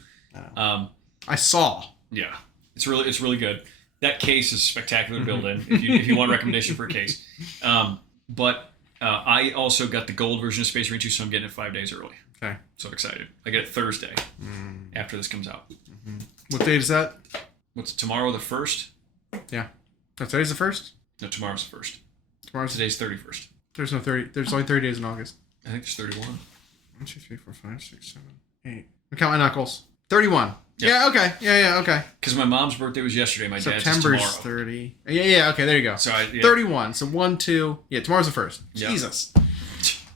I saw. Yeah. It's really good. That case is spectacular to build in. If you want a recommendation for a case, but I also got the gold version of Space Marine 2, so I'm getting it 5 days early. Okay. So excited! I get it Thursday after this comes out. Mm-hmm. What date is that? What's tomorrow? The 1st? Yeah. Today's the 1st? No, tomorrow's the 1st. Today's 31st. There's no 30. There's only 30 days in August. I think there's 31. 1, 2, 3, 4, 5, 6, 7, 8. I count my knuckles. 31. Yep. Yeah. Okay. Yeah. Okay. Because my mom's birthday was yesterday. My dad's is September's tomorrow. 30. Yeah. Okay. There you go. So 31. So 1, 2. Yeah. Tomorrow's the 1st. Yep. Jesus.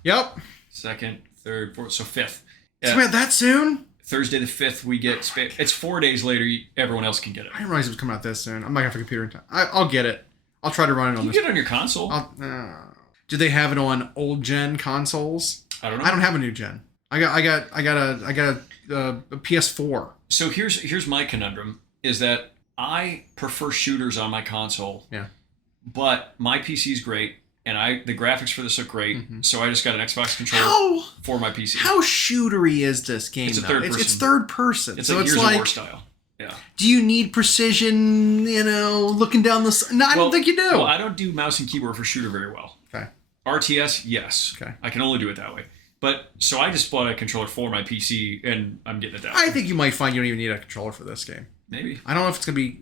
Yep. 2nd, 3rd, 4th. So 5th. So man, that soon? Thursday the 5th, we get... It's 4 days later. Everyone else can get it. I didn't realize it was coming out this soon. I'm not going to have a computer in time. I'll get it. I'll try to run it on this. You get it on your console. Do they have it on old gen consoles? I don't know. I don't have a new gen. I got a PS4. So here's my conundrum, is that I prefer shooters on my console. Yeah. But my PC's great, and the graphics for this look great, so I just got an Xbox controller for my PC. How shootery is this game? It's a third person. It's third person. It's like Gears of War style. Yeah. Do you need precision, looking down the... No, I don't think you do. Well, I don't do mouse and keyboard for shooter very well. Okay. RTS, yes. Okay. I can only do it that way. But, so I just bought a controller for my PC, and I'm getting it that way. I think you might find you don't even need a controller for this game. Maybe. I don't know if it's going to be...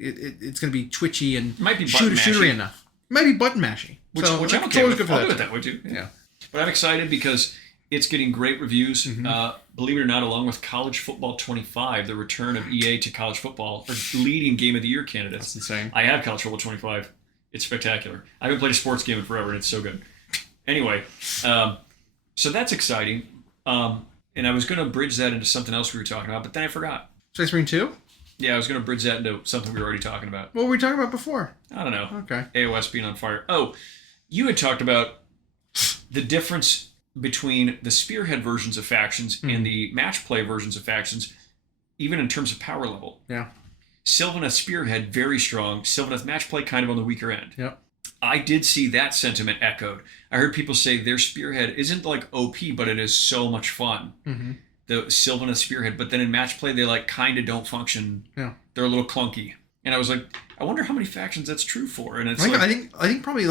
It's going to be twitchy and might be shootery enough. It might be button mashy. Which I'm okay with. I'll do it that way, too. Yeah. But I'm excited because it's getting great reviews. Believe it or not, along with College Football 25, the return of EA to college football, are leading Game of the Year candidates. That's insane. I have College Football 25. It's spectacular. I haven't played a sports game in forever, and it's so good. Anyway, so that's exciting. And I was going to bridge that into something else we were talking about, but then I forgot. Space Marine 2? Yeah, I was going to bridge that into something we were already talking about. What were we talking about before? I don't know. Okay. AOS being on fire. Oh, you had talked about the difference between the Spearhead versions of factions and the match play versions of factions, even in terms of power level. Yeah. Sylvaneth Spearhead, very strong. Sylvaneth match play, kind of on the weaker end. Yep. I did see that sentiment echoed. I heard people say their Spearhead isn't like OP, but it is so much fun. The Sylvaneth Spearhead, but then in match play, they kind of don't function. Yeah. They're a little clunky. And I was like, I wonder how many factions that's true for. And it's I think probably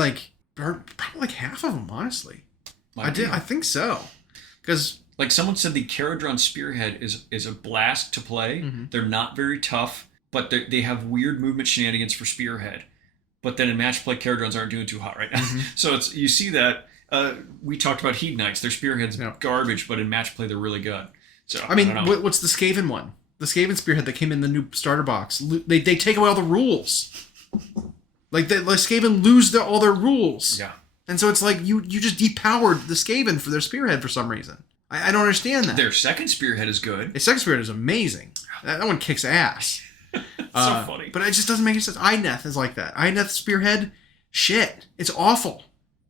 half of them, honestly. I think so. Because someone said the Caradron Spearhead is a blast to play. They're not very tough, but they have weird movement shenanigans for Spearhead. But then in match play, Caradrons aren't doing too hot right now. So you see that. We talked about Hedonites. Their Spearhead's garbage, but in match play, they're really good. So I mean, what's the Skaven one? The Skaven Spearhead that came in the new starter box. They take away all the rules. Skaven lose all their rules. Yeah. And so it's like you just depowered the Skaven for their Spearhead for some reason. I don't understand that. Their second Spearhead is good. Their second Spearhead is amazing. That one kicks ass. So funny. But it just doesn't make any sense. Ineth is like that. Ineth Spearhead, shit. It's awful.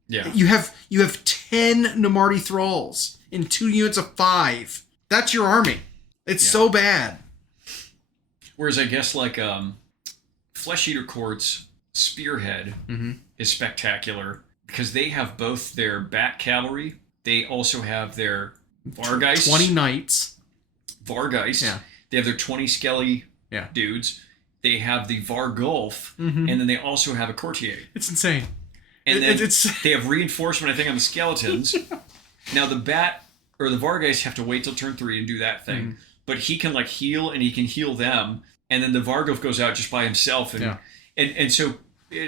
Yeah. You have 10 Namarti Thralls in 2 units of 5. That's your army. It's so bad. Whereas I guess Flesh Eater Court's Spearhead is spectacular because they have both their Bat Cavalry. They also have their Vargeist. 20 Knights. Vargeist. Yeah. They have their 20 Skelly dudes. They have the Vargulf. And then they also have a Courtier. It's insane. And then they have reinforcement, I think, on the skeletons. Now the Bat or the Vargeist have to wait till turn 3 and do that thing. But he can heal and he can heal them. And then the Vargulf goes out just by himself. And so,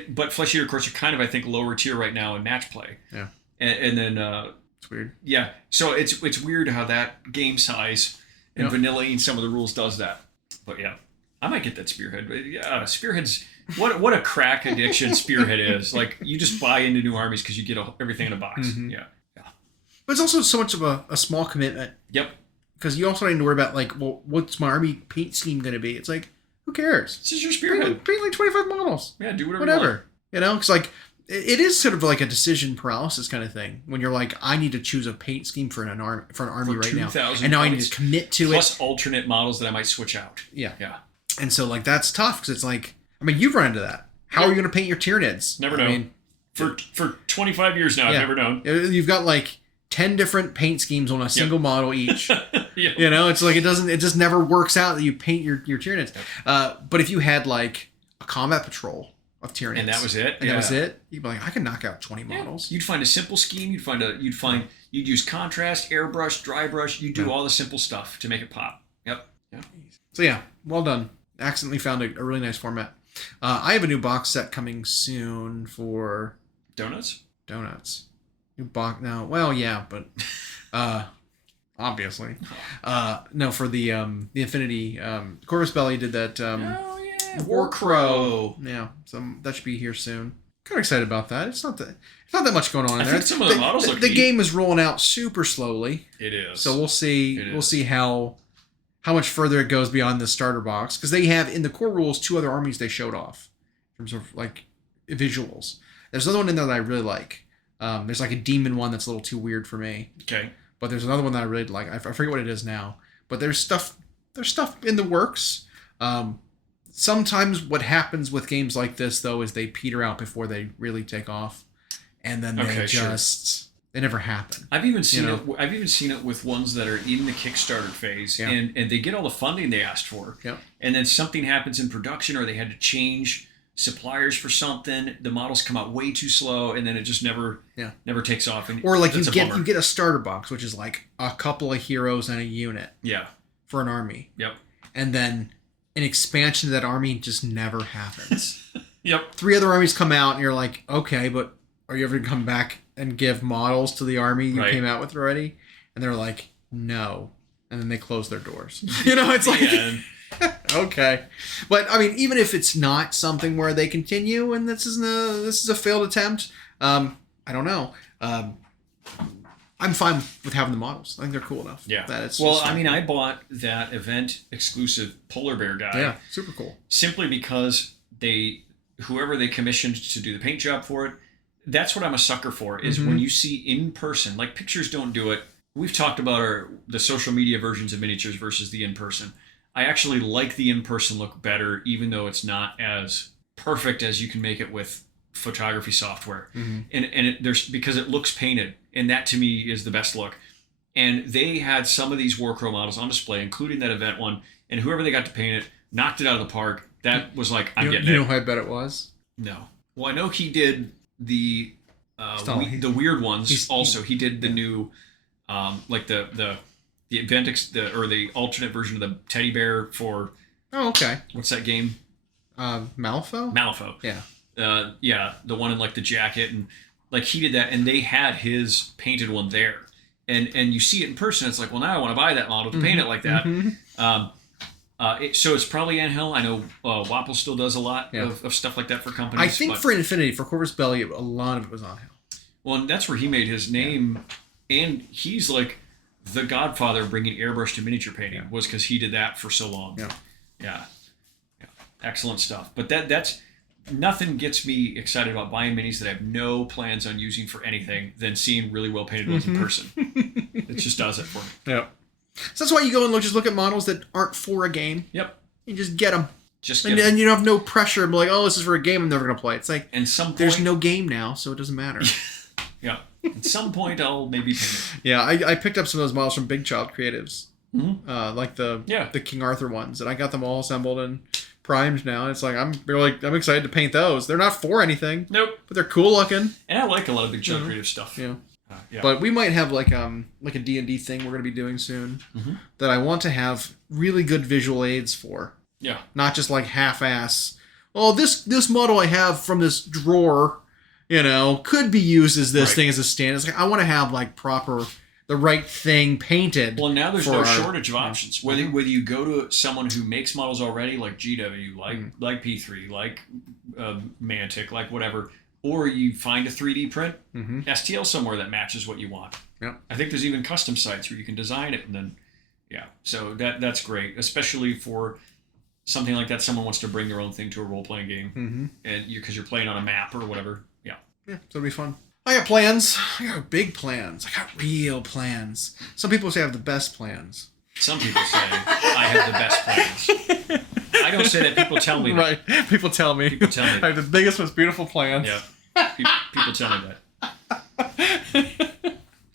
but Flesh Eater Courts are kind of, I think, lower tier right now in match play. Yeah. And then... it's weird. Yeah. So it's weird how that game size and vanilla-ing some of the rules does that. But yeah, I might get that Spearhead. But yeah, Spearhead's... What a crack addiction Spearhead is. You just buy into new armies because you get everything in a box. Yeah. But it's also so much of a small commitment. Yep. Because you also don't need to worry about, what's my army paint scheme going to be? It's who cares? This is your Spearhead. Paint 25 models. Yeah, do whatever you want. Because, it is sort of a decision paralysis kind of thing. When you're I need to choose a paint scheme for an army right now. And now I need to commit to plus alternate models that I might switch out. Yeah. Yeah. And so, that's tough because it's you've run into that. How are you going to paint your Tyranids? Never know. For 25 years now, I've never known. You've got, 10 different paint schemes on a single model each. Yep. You know, it's like it just never works out that you paint your Tyranids. But if you had like a combat patrol of Tyranids, And that was it. that was it, you'd be like, I can knock out 20 Yeah. models. You'd find a simple scheme. You'd use contrast, airbrush, dry brush. You'd do all the simple stuff to make it pop. Yep. So yeah, well done. Accidentally found a really nice format. I have a new box set coming soon for Donuts. New box now. Well, yeah, but obviously, no, for the Infinity. Corvus Belli did that. Oh yeah, War Crow. Yeah, so that should be here soon. Kind of excited about that. It's not that much going on in I there. think some of the models look the neat. game is rolling out super slowly. It is. So we'll see. It We'll is. see how much further it goes beyond the starter box, because they have in the core rules 2 other armies they showed off in terms of like visuals. There's another one in there that I really like. There's like a demon one that's a little too weird for me. Okay. But there's another one that I really like. I forget what it is now. But there's stuff in the works. Sometimes what happens with games like this though is they peter out before they really take off, and then they never happen. I've even seen it with ones that are in the Kickstarter phase, and they get all the funding they asked for, and then something happens in production, or they had to change suppliers for something. The models come out way too slow, and then it just never takes off. And or like you get a starter box, which is like a couple of heroes and a unit. Yeah. For an army. Yep. And then an expansion to that army just never happens. Yep. 3 other armies come out, and you're like, okay, but are you ever going to come back and give models to the army you came out with already? And they're like, no. And then they close their doors. You know, it's like, okay. But, I mean, even if it's not something where they continue and this is a failed attempt, I don't know. I'm fine with having the models. I think they're cool enough. Yeah. That it's well, I mean, I bought that event exclusive polar bear guy. Yeah, super cool. Simply because whoever they commissioned to do the paint job for it, that's what I'm a sucker for, is when you see in person, like pictures don't do it. We've talked about the social media versions of miniatures versus the in-person. I actually like the in-person look better, even though it's not as perfect as you can make it with photography software. And there's because it looks painted, and that to me is the best look. And they had some of these War Crow models on display, including that event one, and whoever they got to paint it knocked it out of the park. That was like, I'm getting it. You know how I bet it was? No. Well, I know he did the weird ones. He did the new, like the event or the alternate version of the teddy bear for. Oh, okay. What's that game? Malifaux? Malifaux. Yeah. Yeah, the one in like the jacket, and like he did that, and they had his painted one there, and you see it in person. It's like, well, now I want to buy that model to paint it like that. So it's probably Angel. I know Wapple still does a lot of stuff like that for companies. I think for Infinity, for Corvus Belli, a lot of it was Angel. Well, and that's where he made his name, and he's like the godfather of bringing airbrush to miniature painting, was because he did that for so long. Yeah. Excellent stuff. But that's nothing gets me excited about buying minis that I have no plans on using for anything than seeing really well painted ones in person. It just does it for me. Yeah. So that's why you go and look at models that aren't for a game. Yep. You just get them. And you don't have no pressure. I'm like, oh, this is for a game. I'm never going to play. It's like, there's no game now, so it doesn't matter. Yeah. At some point, I'll maybe paint it. Yeah, I picked up some of those models from Big Child Creatives. Like the King Arthur ones. And I got them all assembled and primed now. And it's like, I'm excited to paint those. They're not for anything. Nope. But they're cool looking. And I like a lot of Big Child Creative stuff. Yeah. But we might have like a D&D thing we're going to be doing soon that I want to have really good visual aids for. Yeah. Not just like half-ass. Oh, this model I have from this drawer, could be used as this thing as a stand. It's like I want to have like proper the right thing painted. Well, now there's no shortage of options. Whether you go to someone who makes models already, like GW, like P3, like Mantic, like whatever. Or you find a 3D print STL somewhere that matches what you want. Yeah. I think there's even custom sites where you can design it and then, So that's great, especially for something like that. Someone wants to bring their own thing to a role-playing game, and because you're playing on a map or whatever. Yeah. So it'll be fun. I got plans. I got big plans. I got real plans. Some people say I have the best plans. Some people say I have the best plans. I don't say that. People tell me that. Right. People tell me. I have the biggest, most beautiful plans. Yeah. People tell me that.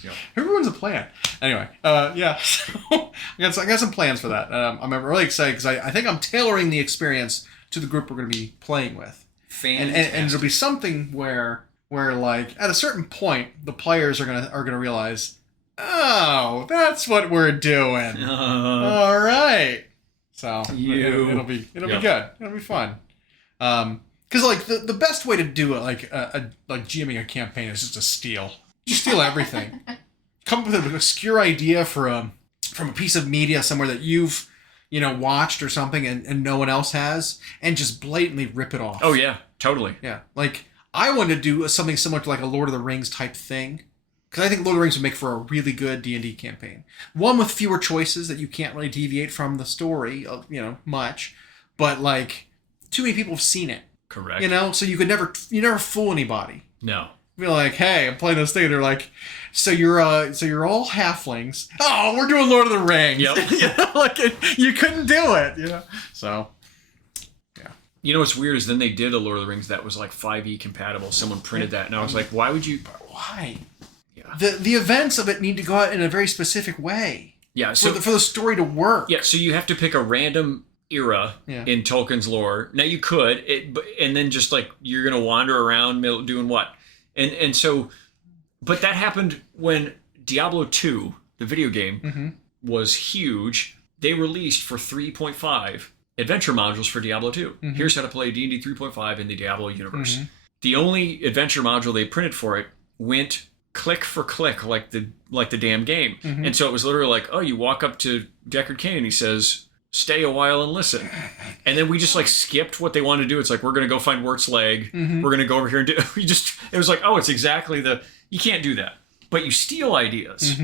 Yeah. Everyone's a plan. Anyway, yeah. So I got some plans for that. I'm really excited because I think I'm tailoring the experience to the group we're going to be playing with. And it'll be something where like at a certain point the players are gonna realize, oh, that's what we're doing. All right. So it'll be good. It'll be fun. Because like the best way to do it, like GMing a campaign is just to steal. Just steal everything. Come up with an obscure idea from a piece of media somewhere that you've watched or something and no one else has, and just blatantly rip it off. Oh yeah, totally. Yeah, like I wanted to do something similar to like a Lord of the Rings type thing, because I think Lord of the Rings would make for a really good D&D campaign. One with fewer choices that you can't really deviate from the story, much, but like too many people have seen it. Correct. So you never fool anybody. No. Be like, hey, I'm playing this thing. They're like, so you're all halflings. Oh, we're doing Lord of the Rings. Yep. Like you couldn't do it. So, yeah. You know what's weird is then they did a Lord of the Rings that was like 5e compatible. Someone printed that, and I was like, why would you? Why? Yeah. The events of it need to go out in a very specific way. Yeah. So for the story to work. Yeah. So you have to pick a random era in Tolkien's lore. Now you could, and then just like you're gonna wander around doing what? And so, but that happened when Diablo 2, the video game, was huge. They released for 3.5 adventure modules for Diablo 2. Here's how to play D&D 3.5 in the Diablo universe. The only adventure module they printed for it went click for click like the damn game. And so it was literally like, oh, you walk up to Deckard Cain and he says, stay a while and listen. And then we just like skipped what they wanted to do. It's like, we're going to go find Wirt's leg. We're going to go over here and do, it was like, oh, it's exactly you can't do that. But you steal ideas,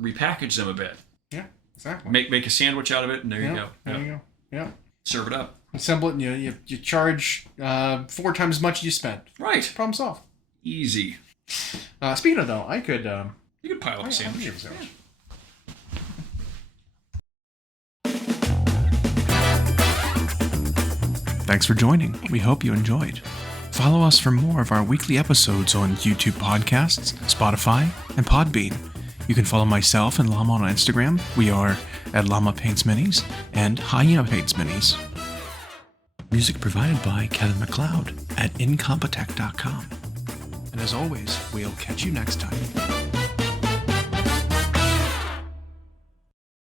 repackage them a bit. Yeah, exactly. Make a sandwich out of it, and there you go. There you go. Yeah. Serve it up. Assemble it, and you charge 4 times as much as you spent. Right. Problem solved. Easy. Speaking of though, I could... you could pile up a sandwich. Thanks for joining. We hope you enjoyed. Follow us for more of our weekly episodes on YouTube podcasts, Spotify, and Podbean. You can follow myself and Llama on Instagram. We are at Llama Paints Minis and Hyena Paints Minis. Music provided by Kevin MacLeod at incompetech.com. And as always, we'll catch you next time.